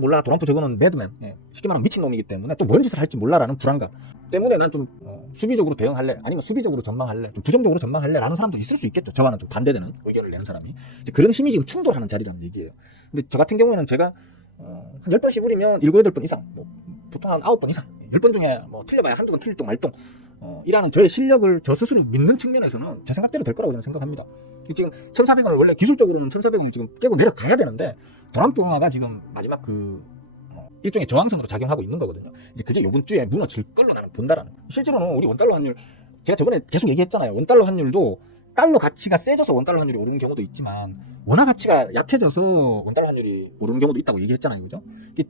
몰라, 도란프 저거는 매드맨, 쉽게 말하면 미친놈이기 때문에 또 뭔 짓을 할지 몰라라는 불안감 때문에 난 좀 수비적으로 대응할래, 아니면 수비적으로 전망할래, 좀 부정적으로 전망할래 라는 사람도 있을 수 있겠죠. 저와는 좀 반대되는 의견을 내는 사람이. 이제 그런 힘이 지금 충돌하는 자리라는 얘기예요. 근데 저 같은 경우에는 제가 한 10번 씹으리면 7, 8번 이상, 뭐 보통 한 9번 이상, 10번 중에 뭐 틀려봐야 한두 번 틀릴 동 말동 이라는 저의 실력을 저 스스로 믿는 측면에서는 제 생각대로 될 거라고 저는 생각합니다. 지금 1,400원을 원래 기술적으로는 1,400원을 지금 깨고 내려가야 되는데 도란프 응화가 지금 마지막 일종의 저항선으로 작용하고 있는 거거든요. 이제 그게 이번 주에 무너질 걸로 나는 본다라는 거예요. 실제로는 우리 원달러 환율, 제가 저번에 계속 얘기했잖아요. 원달러 환율도 달러 가치가 세져서 원달러 환율이 오르는 경우도 있지만 원화 가치가 약해져서 원달러 환율이 오르는 경우도 있다고 얘기했잖아요, 그죠?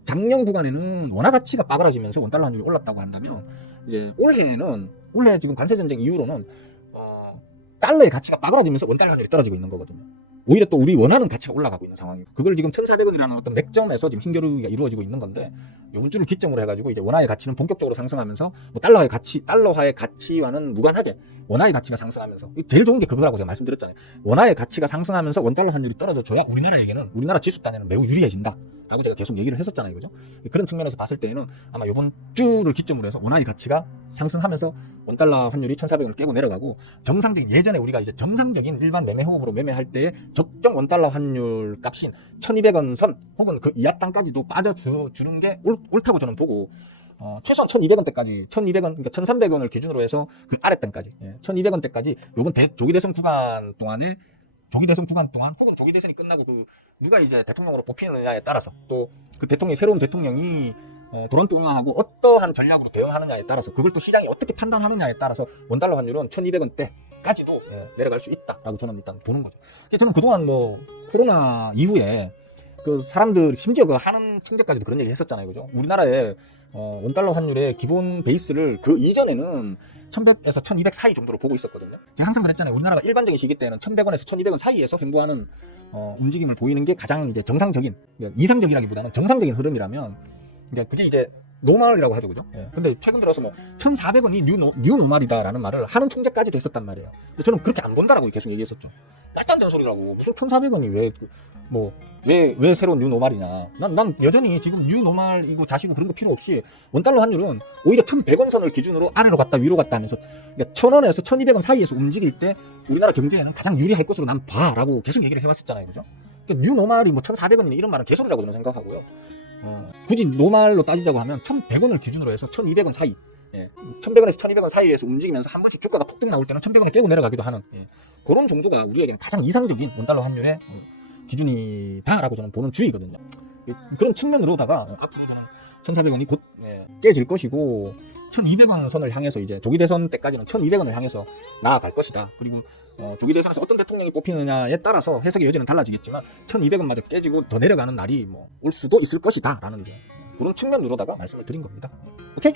작년 구간에는 원화 가치가 빠그라지면서 원달러 환율이 올랐다고 한다면 이제 올해 지금 관세 전쟁 이후로는 달러의 가치가 빠그라지면서 원달러 환율이 떨어지고 있는 거거든요. 오히려 또 우리 원하는 가치가 올라가고 있는 상황이에요. 그걸 지금 1,400원이라는 어떤 맥점에서 지금 힘겨루기가 이루어지고 있는 건데 이번 주를 기점으로 해가지고 이제 원화의 가치는 본격적으로 상승하면서 뭐 달러화의 가치와는 무관하게 원화의 가치가 상승하면서 제일 좋은 게 그거라고 제가 말씀드렸잖아요. 원화의 가치가 상승하면서 원달러 환율이 떨어져줘야 우리나라 지수 단에는 매우 유리해진다 라고 제가 계속 얘기를 했었잖아요, 그죠? 그런 측면에서 봤을 때에는 아마 이번 주를 기점으로 해서 원화의 가치가 상승하면서 원달러 환율이 1,400원을 깨고 내려가고 정상적인, 예전에 우리가 이제 정상적인 일반 매매 홍업으로 매매할 때의 적정 원달러 환율 값인 1,200원 선 혹은 그 이하 땅까지도 빠져주는 게 옳다고 저는 보고 최소한 1,200원대까지 1,200원, 그러니까 1,300원을 기준으로 해서 그 아랫단까지 1,200원대까지 요번 조기 대선 구간 동안 혹은 조기 대선이 끝나고 누가 이제 대통령으로 뽑히느냐에 따라서 또 그 새로운 대통령이 도란프 응하고 어떠한 전략으로 대응하느냐에 따라서 그걸 또 시장이 어떻게 판단하느냐에 따라서 원달러 환율은 1,200원대까지도 내려갈 수 있다라고 저는 일단 보는 거죠. 저는 그동안 뭐 코로나 이후에 그 사람들 심지어 그 하는 청재까지도 그런 얘기 했었잖아요, 그죠? 우리나라의 원달러 환율의 기본 베이스를 그 이전에는 1,100에서 1,200 사이 정도로 보고 있었거든요. 제가 항상 그랬잖아요. 우리나라가 일반적인 시기 때는 1,100원에서 1,200원 사이에서 횡보하는 움직임을 보이는 게 가장 이제 정상적인, 이상적이라기보다는 정상적인 흐름이라면 그게 이제 노멀이라고 하죠, 그죠? 근데 최근 들어서 뭐 1,400원이 뉴노멀이다라는 말을 하는 청재까지도 했었단 말이에요. 근데 저는 그렇게 안 본다라고 계속 얘기했었죠. 말도 안 되는 소리라고. 무슨 1,400원이 왜 새로운 뉴노멀이냐. 난 여전히 지금 뉴노멀이고 자시고 그런 거 필요 없이 원달러 환율은 오히려 1,100원 선을 기준으로 아래로 갔다 위로 갔다 하면서 그러니까 1,000원에서 1,200원 사이에서 움직일 때 우리나라 경제에는 가장 유리할 것으로 난 봐라고 계속 얘기를 해왔었잖아요, 그죠? 그러니까 뉴노멀이 뭐 1,400원이니 이런 말은 개소리라고 저는 생각하고요. 굳이 노멀로 따지자고 하면 1,100원을 기준으로 해서 1,200원 사이, 1,100원에서 1,200원 사이에서 움직이면서 한 번씩 주가가 폭등 나올 때는 1,100원을 깨고 내려가기도 하는 그런 정도가 우리에게는 가장 이상적인 원달러 환율의 기준이다라고 저는 보는 주의거든요. 그런 측면으로다가 앞으로 저는 1,400원이 곧 깨질 것이고 1,200원 선을 향해서 이제 조기 대선 때까지는 1,200원을 향해서 나아갈 것이다. 그리고 조기 대선에서 어떤 대통령이 뽑히느냐에 따라서 해석의 여지는 달라지겠지만 1,200원마저 깨지고 더 내려가는 날이 올 수도 있을 것이다 라는 이제 그런 측면으로다가 말씀을 드린 겁니다. 오케이?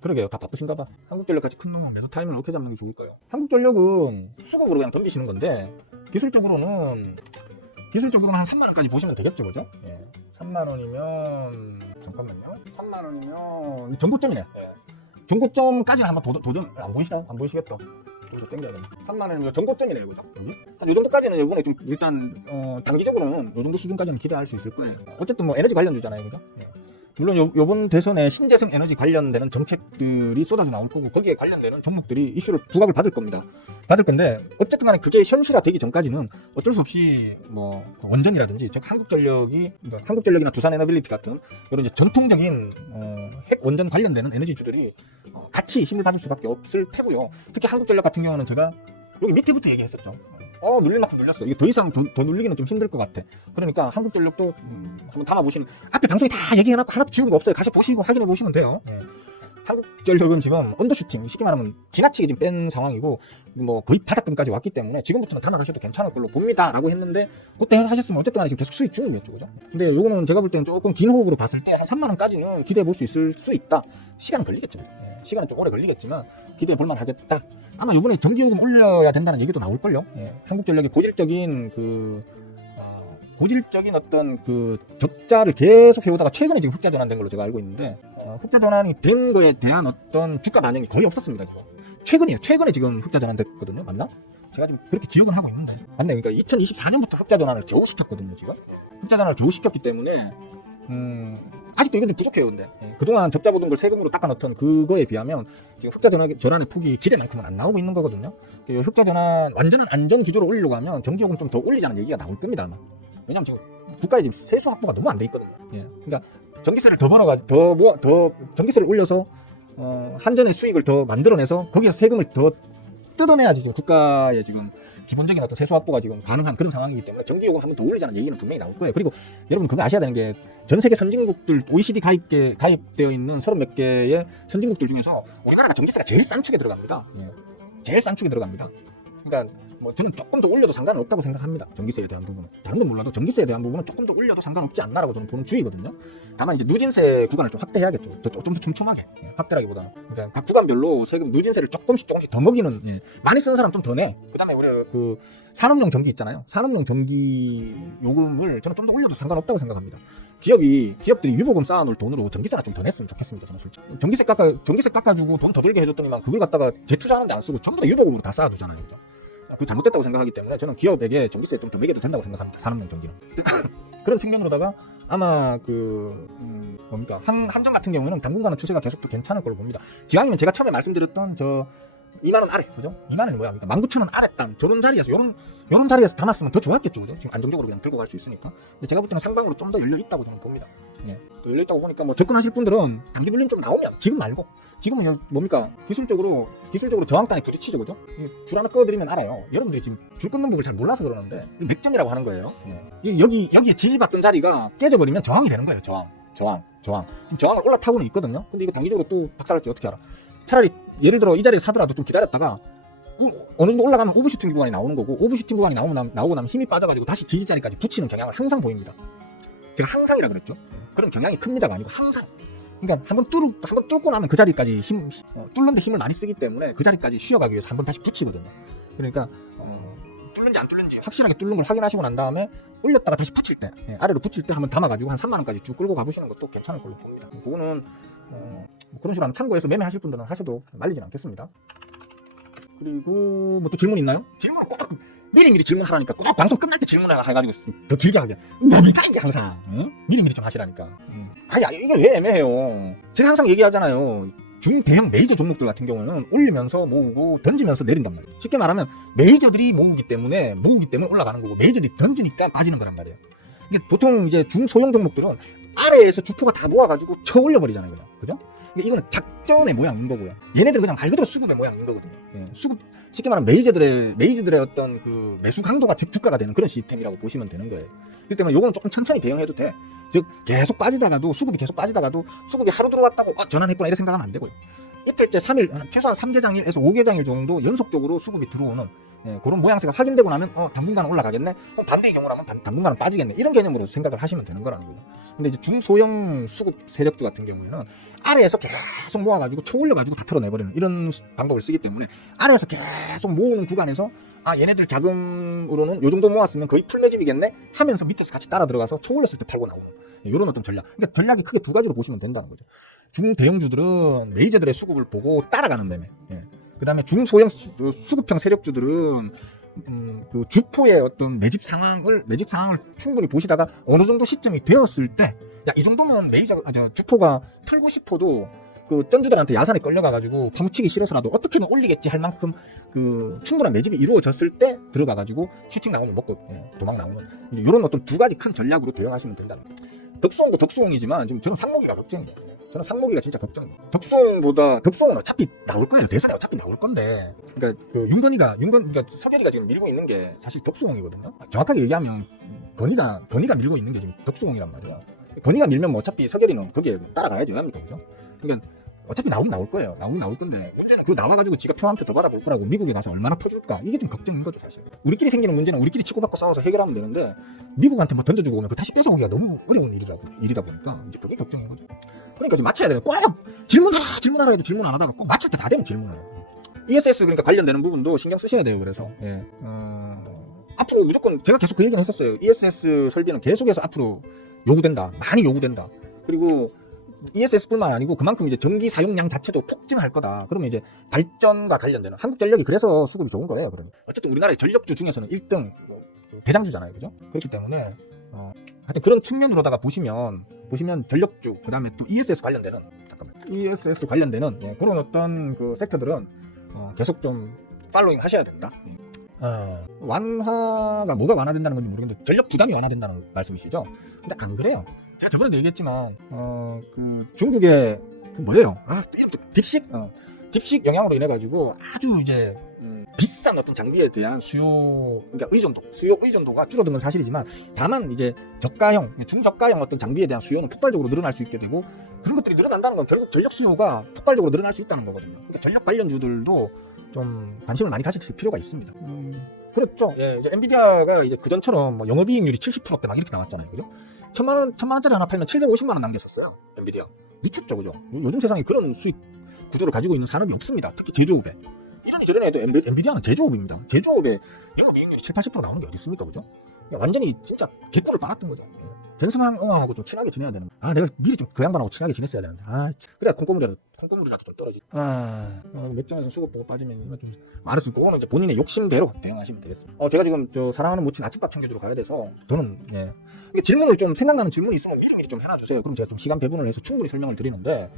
그러게요. 다 바쁘신가 봐. 한국전력같이 큰 놈은 매도 타임을 어떻게 잡는 게 좋을까요? 한국전력은 수급으로 그냥 덤비시는 건데 기술적으로는 한 3만원까지 보시면 되겠죠, 그죠? 3만원이면 잠깐만요. 3만원이면 전고점이네. 전고점까지는 한번 도전 안 보이시겠죠? 좀 땡겨야겠네. 3만원이면 전고점이네요, 그죠? 한 요 정도까지는 이번에 좀 일단 단기적으로는 요 정도 수준까지는 기대할 수 있을 거예요. 어쨌든 뭐 에너지 관련주잖아요, 그죠? 물론 요번 대선에 신재생 에너지 관련되는 정책들이 쏟아져 나올 거고 거기에 관련되는 종목들이 이슈를 부각을 받을 건데 어쨌든 간에 그게 현실화되기 전까지는 어쩔 수 없이 뭐 원전이라든지 즉 한국전력이나 두산에너빌리티 같은 이런 이제 전통적인 핵 원전 관련되는 에너지주들이 같이 힘을 받을 수밖에 없을 테고요. 특히 한국전력 같은 경우는 제가 여기 밑에부터 얘기했었죠. 눌릴 만큼 눌렸어. 이게 더 이상 더 눌리기는 좀 힘들 것 같아. 그러니까 한국전력도 한번 담아보시는, 앞에 방송에 다 얘기해놨고 하나도 지운 거 없어요. 가서 보시고 확인해 보시면 돼요. 한국전력은 지금 언더슈팅, 쉽게 말하면 지나치게 지금 뺀 상황이고 뭐 거의 바닥권까지 왔기 때문에 지금부터는 담아가셔도 괜찮을 걸로 봅니다 라고 했는데 그때 하셨으면 어쨌든 간에 지금 계속 수익 중이었죠, 그죠? 근데 요거는 제가 볼 때는 조금 긴 호흡으로 봤을 때 한 3만원까지는 기대해 볼 수 있을 수 있다. 시간은 걸리겠죠. 예, 시간은 좀 오래 걸리겠지만 기대해 볼 만하겠다. 아마 요번에 전기요금 올려야 된다는 얘기도 나올걸요. 예, 한국전력의 고질적인 고질적인 어떤 그 적자를 계속 해오다가 최근에 지금 흑자 전환된 걸로 제가 알고 있는데, 흑자 전환이 된 거에 대한 어떤 주가 반영이 거의 없었습니다, 지금. 최근이에요. 최근에 지금 흑자 전환됐거든요. 맞나? 제가 지금 그렇게 기억은 하고 있는데. 맞네. 그러니까 2024년부터 흑자 전환을 겨우 시켰거든요, 지금. 흑자 전환을 겨우 시켰기 때문에, 아직도 이건 부족해요, 근데. 그동안 적자 보던 걸 세금으로 닦아놓던 그거에 비하면 지금 흑자 전환의 폭이 기대만큼은 안 나오고 있는 거거든요. 흑자 전환, 완전한 안전 기조로 올리려고 하면 전기요금 좀 더 올리자는 얘기가 나올 겁니다, 아마. 왜냐면 지금 국가에 지금 세수 확보가 너무 안 돼 있거든요. 예. 그러니까 전기세를 더 벌어가지고 더 전기세를 올려서 한전의 수익을 더 만들어내서 거기에서 세금을 더 뜯어내야지 지금 국가의 지금 기본적인 어떤 세수 확보가 지금 가능한 그런 상황이기 때문에 전기요금 한번 더 올리자는 얘기는 분명히 나올 거예요. 그리고 여러분 그거 아셔야 되는 게 전 세계 선진국들 OECD 가입되어 있는 30몇 개의 선진국들 중에서 우리나라가 전기세가 제일 싼 축에 들어갑니다. 예. 제일 싼 축에 들어갑니다. 그러니까 뭐 저는 조금 더 올려도 상관은 없다고 생각합니다. 전기세에 대한 부분은. 다른 건 몰라도 전기세에 대한 부분은 조금 더 올려도 상관없지 않나라고 저는 보는 주의거든요. 다만 이제 누진세 구간을 좀 확대해야겠죠. 좀 더 촘촘하게. 예, 확대라기보다는. 그러니까 각 구간별로 세금 누진세를 조금씩 더 먹이는, 예, 많이 쓰는 사람 좀 더 내. 그 다음에 우리 그 산업용 전기 있잖아요. 산업용 전기 요금을 저는 좀 더 올려도 상관없다고 생각합니다. 기업들이 유보금 쌓아놓을 돈으로 전기세나 좀 더 냈으면 좋겠습니다. 저는 솔직히. 전기세 깎아주고 돈 더 들게 해줬더니만 그걸 갖다가 재투자하는데 안 쓰고 전부 다 유보금으로 다 쌓아두잖아요. 그죠? 그 잘못됐다고 생각하기 때문에 저는 기업에게 전기세 좀 더 매겨도 된다고 생각합니다. 산업용 전기는. 그런 측면으로다가 아마 한전 같은 경우는 당분간은 추세가 계속 또 괜찮을 걸로 봅니다. 기왕이면 제가 처음에 말씀드렸던 저 2만원 아래, 그죠? 2만원이 뭐야? 그러니까 19,000원 아래 땅, 저런 자리에서, 요런 자리에서 담았으면 더 좋았겠죠, 그죠? 지금 안정적으로 그냥 들고 갈 수 있으니까. 근데 제가 볼 때는 상방으로 좀 더 열려있다고 저는 봅니다. 예. 또 열려있다고 보니까 뭐 접근하실 분들은 단기 물림 좀 나오면, 지금 말고, 지금은 뭡니까? 기술적으로 저항단에 부딪히죠, 그죠? 줄 하나 꺼드리면 알아요. 여러분들이 지금 줄 끊는 법을 잘 몰라서 그러는데, 맥점이라고 하는 거예요. 예. 여기에 지지받던 자리가 깨져버리면 저항이 되는 거예요, 저항. 지금 저항을 올라타고는 있거든요. 근데 이거 단기적으로 또 박살날지 어떻게 알아? 차라리 예를 들어 이 자리에 사더라도 좀 기다렸다가 어느 정도 올라가면 오버슈팅 구간이 나오는 거고, 오버슈팅 구간이 나오고 나면 힘이 빠져가지고 다시 지지자리까지 붙이는 경향을 항상 보입니다. 제가 항상이라 그랬죠. 그런 경향이 큽니다가 아니고 항상. 그러니까 한번 뚫고 나면 그 자리까지 뚫는데 힘을 많이 쓰기 때문에 그 자리까지 쉬어가기 위해서 한번 다시 붙이거든요. 그러니까 뚫는지 안 뚫는지 확실하게 뚫는 걸 확인하시고 난 다음에 올렸다가 다시 붙일 때, 아래로 붙일 때 한번 담아가지고 한 3만원까지 쭉 끌고 가보시는 것도 괜찮을 걸로 봅니다. 그거는 그런 식으로 한번 참고해서 매매하실 분들은 하셔도 말리진 않겠습니다. 그리고 뭐 또 질문 있나요? 질문을 꼭 미리미리 질문하라니까 꼭 방송 끝날 때 질문해가지고 더 길게 하게. 뭡니까 이게 항상. 미리미리 좀 하시라니까. 아니 이게 왜 애매해요. 제가 항상 얘기하잖아요. 중대형 메이저 종목들 같은 경우는 올리면서 모으고 던지면서 내린단 말이에요. 쉽게 말하면 메이저들이 모으기 때문에 올라가는 거고, 메이저들이 던지니까 빠지는 거란 말이에요. 이게 보통 이제 중소형 종목들은 아래에서 주포가 다 모아가지고 쳐 올려버리잖아요, 그냥. 그죠? 이거는 작전의 모양인 거고요. 얘네들은 그냥 말 그대로 수급의 모양인 거거든요. 예, 수급, 쉽게 말하면 메이저들의 어떤 그 매수 강도가 즉 주가가 되는 그런 시스템이라고 보시면 되는 거예요. 그렇기 때문에 요거는 조금 천천히 대응해도 돼. 즉, 수급이 계속 빠지다가도 수급이 하루 들어왔다고 전환했구나 이렇게 생각하면 안 되고요. 이틀째 3일, 최소한 3개장일에서 5개장일 정도 연속적으로 수급이 들어오는, 그런 모양새가 확인되고 나면 당분간은 올라가겠네. 반대의 경우라면 당분간은 빠지겠네. 이런 개념으로 생각을 하시면 되는 거라는 거죠. 근데 이제 중소형 수급 세력들 같은 경우에는 아래에서 계속 모아가지고 쳐 올려가지고 다 털어내버리는 이런 방법을 쓰기 때문에, 아래에서 계속 모으는 구간에서 얘네들 자금으로는 요 정도 모았으면 거의 풀매집이겠네 하면서 밑에서 같이 따라 들어가서 쳐 올렸을 때 팔고 나오는 이런 어떤 전략. 그러니까 전략이 크게 두 가지로 보시면 된다는 거죠. 중대형주들은 메이저들의 수급을 보고 따라가는 매매. 그 다음에 중소형 수급형 세력주들은 그 주포의 어떤 매집 상황을 충분히 보시다가 어느 정도 시점이 되었을 때, 이 정도면 주포가 털고 싶어도 그 쩐주들한테 야산에 끌려가가지고 파묻히기 싫어서라도 어떻게든 올리겠지 할 만큼 그 충분한 매집이 이루어졌을 때 들어가가지고 슈팅 나오면 먹고 도망 나오는 이런 어떤 두 가지 큰 전략으로 대응하시면 된다는 거예요. 덕수홍도 덕수홍이지만 지금 저는 상목이가 걱정이에요. 저는 상목이가 진짜 걱정이에요. 덕수홍은 어차피 나올 거예요. 대선에 어차피 나올 건데, 그러니까 그 그러니까 서계리가 지금 밀고 있는 게 사실 덕수홍이거든요. 정확하게 얘기하면 건희가 밀고 있는 게 지금 덕수홍이란 말이야. 건희가 밀면 뭐 어차피 서계리는 거기에 따라가야지, 합니까, 그죠? 그러니까 어차피 나오긴 나올 거예요. 나오긴 나올 건데 문제는 그거 나와가지고 지가 표 한 표 더 받아볼 거라고 미국에 가서 얼마나 퍼줄까 이게 좀 걱정인 거죠 사실. 우리끼리 생기는 문제는 우리끼리 치고받고 싸워서 해결하면 되는데 미국한테 뭐 던져주고 오면 그 다시 뺏어오기가 너무 어려운 일이다 보니까 이제 그게 걱정인 거죠. 그러니까 지금 맞춰야 돼요. 꼭 질문하라 해도 질문 안 하다가 꼭 맞출 때 다 되면 질문해요. ESS 그러니까 관련되는 부분도 신경 쓰셔야 돼요. 그래서 앞으로 무조건 제가 계속 그 얘기는 했었어요. ESS 설비는 계속해서 앞으로 요구된다. 많이 요구된다. 그리고 ESS뿐만 아니고 그만큼 이제 전기 사용량 자체도 폭증할 거다. 그러면 이제 발전과 관련되는 한국전력이 그래서 수급이 좋은 거예요. 그러면 어쨌든 우리나라의 전력주 중에서는 1등 대장주잖아요, 그죠? 그렇기 때문에 하여튼 그런 측면으로다가 보시면 전력주 그다음에 또 ESS 관련되는 ESS 관련되는 그런 어떤 그 섹터들은 계속 좀 팔로잉 하셔야 된다. 완화가 뭐가 완화된다는 건지 모르겠는데 전력 부담이 완화된다는 말씀이시죠? 근데 안 그래요. 제가 저번에도 얘기했지만 그 중국의 그 뭐래요? 딥식 영향으로 인해 가지고 아주 이제 비싼 어떤 장비에 대한 수요 의존도가 줄어든 건 사실이지만 다만 이제 중저가형 어떤 장비에 대한 수요는 폭발적으로 늘어날 수 있게 되고 그런 것들이 늘어난다는 건 결국 전력 수요가 폭발적으로 늘어날 수 있다는 거거든요. 그러니까 전력 관련주들도 좀 관심을 많이 가질 필요가 있습니다. 그렇죠. 예, 이제 엔비디아가 이제 그전처럼 뭐 영업이익률이 70%대 막 이렇게 나왔잖아요, 그죠? 1,000만 원짜리 하나 팔면 750만 원 남겼었어요, 엔비디아. 미쳤죠, 그죠? 요즘 세상에 그런 수익 구조를 가지고 있는 산업이 없습니다. 특히 제조업에. 이러니 저러니 해도 엔비디아는 제조업입니다. 제조업에 영업이익률이 7, 80% 나오는 게 어디 있습니까, 그죠? 완전히 진짜 개꿀을 빨았던 거죠. 전승왕하고 좀 친하게 지내야 되는. 내가 미리 좀 그 양반하고 친하게 지냈어야 되는데. 그래 콩고물이라도 좀 떨어지지. 맥점에서 수급 보고 빠지면 이건 좀 말했으면 그거는 이제 본인의 욕심대로 대응하시면 되겠습니다. 제가 지금 저 사랑하는 모친 아침밥 챙겨주러 가야 돼서 저는 질문을 좀 생각나는 질문이 있으면 미리미리 좀 해놔주세요. 그럼 제가 좀 시간 배분을 해서 충분히 설명을 드리는데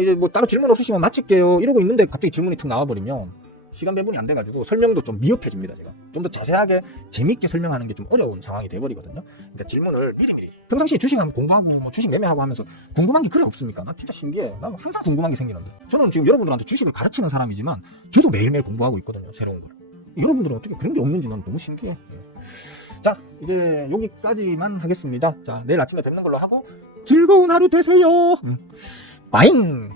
이제 뭐 따로 질문 없으시면 마칠게요 이러고 있는데 갑자기 질문이 툭 나와버리면 시간 배분이 안 돼가지고 설명도 좀 미흡해집니다. 제가 좀 더 자세하게 재밌게 설명하는 게 좀 어려운 상황이 돼버리거든요. 그러니까 질문을 미리미리 평상시에 주식 한번 공부하고 뭐 주식 매매하고 하면서 궁금한 게 그래 없습니까? 나 진짜 신기해. 나는 항상 궁금한 게 생기는데 저는 지금 여러분들한테 주식을 가르치는 사람이지만 저도 매일매일 공부하고 있거든요. 새로운 걸. 여러분들은 어떻게 그런 게 없는지 난 너무 신기해. 자, 이제 여기까지만 하겠습니다. 자, 내일 아침에 뵙는 걸로 하고 즐거운 하루 되세요. 빠잉.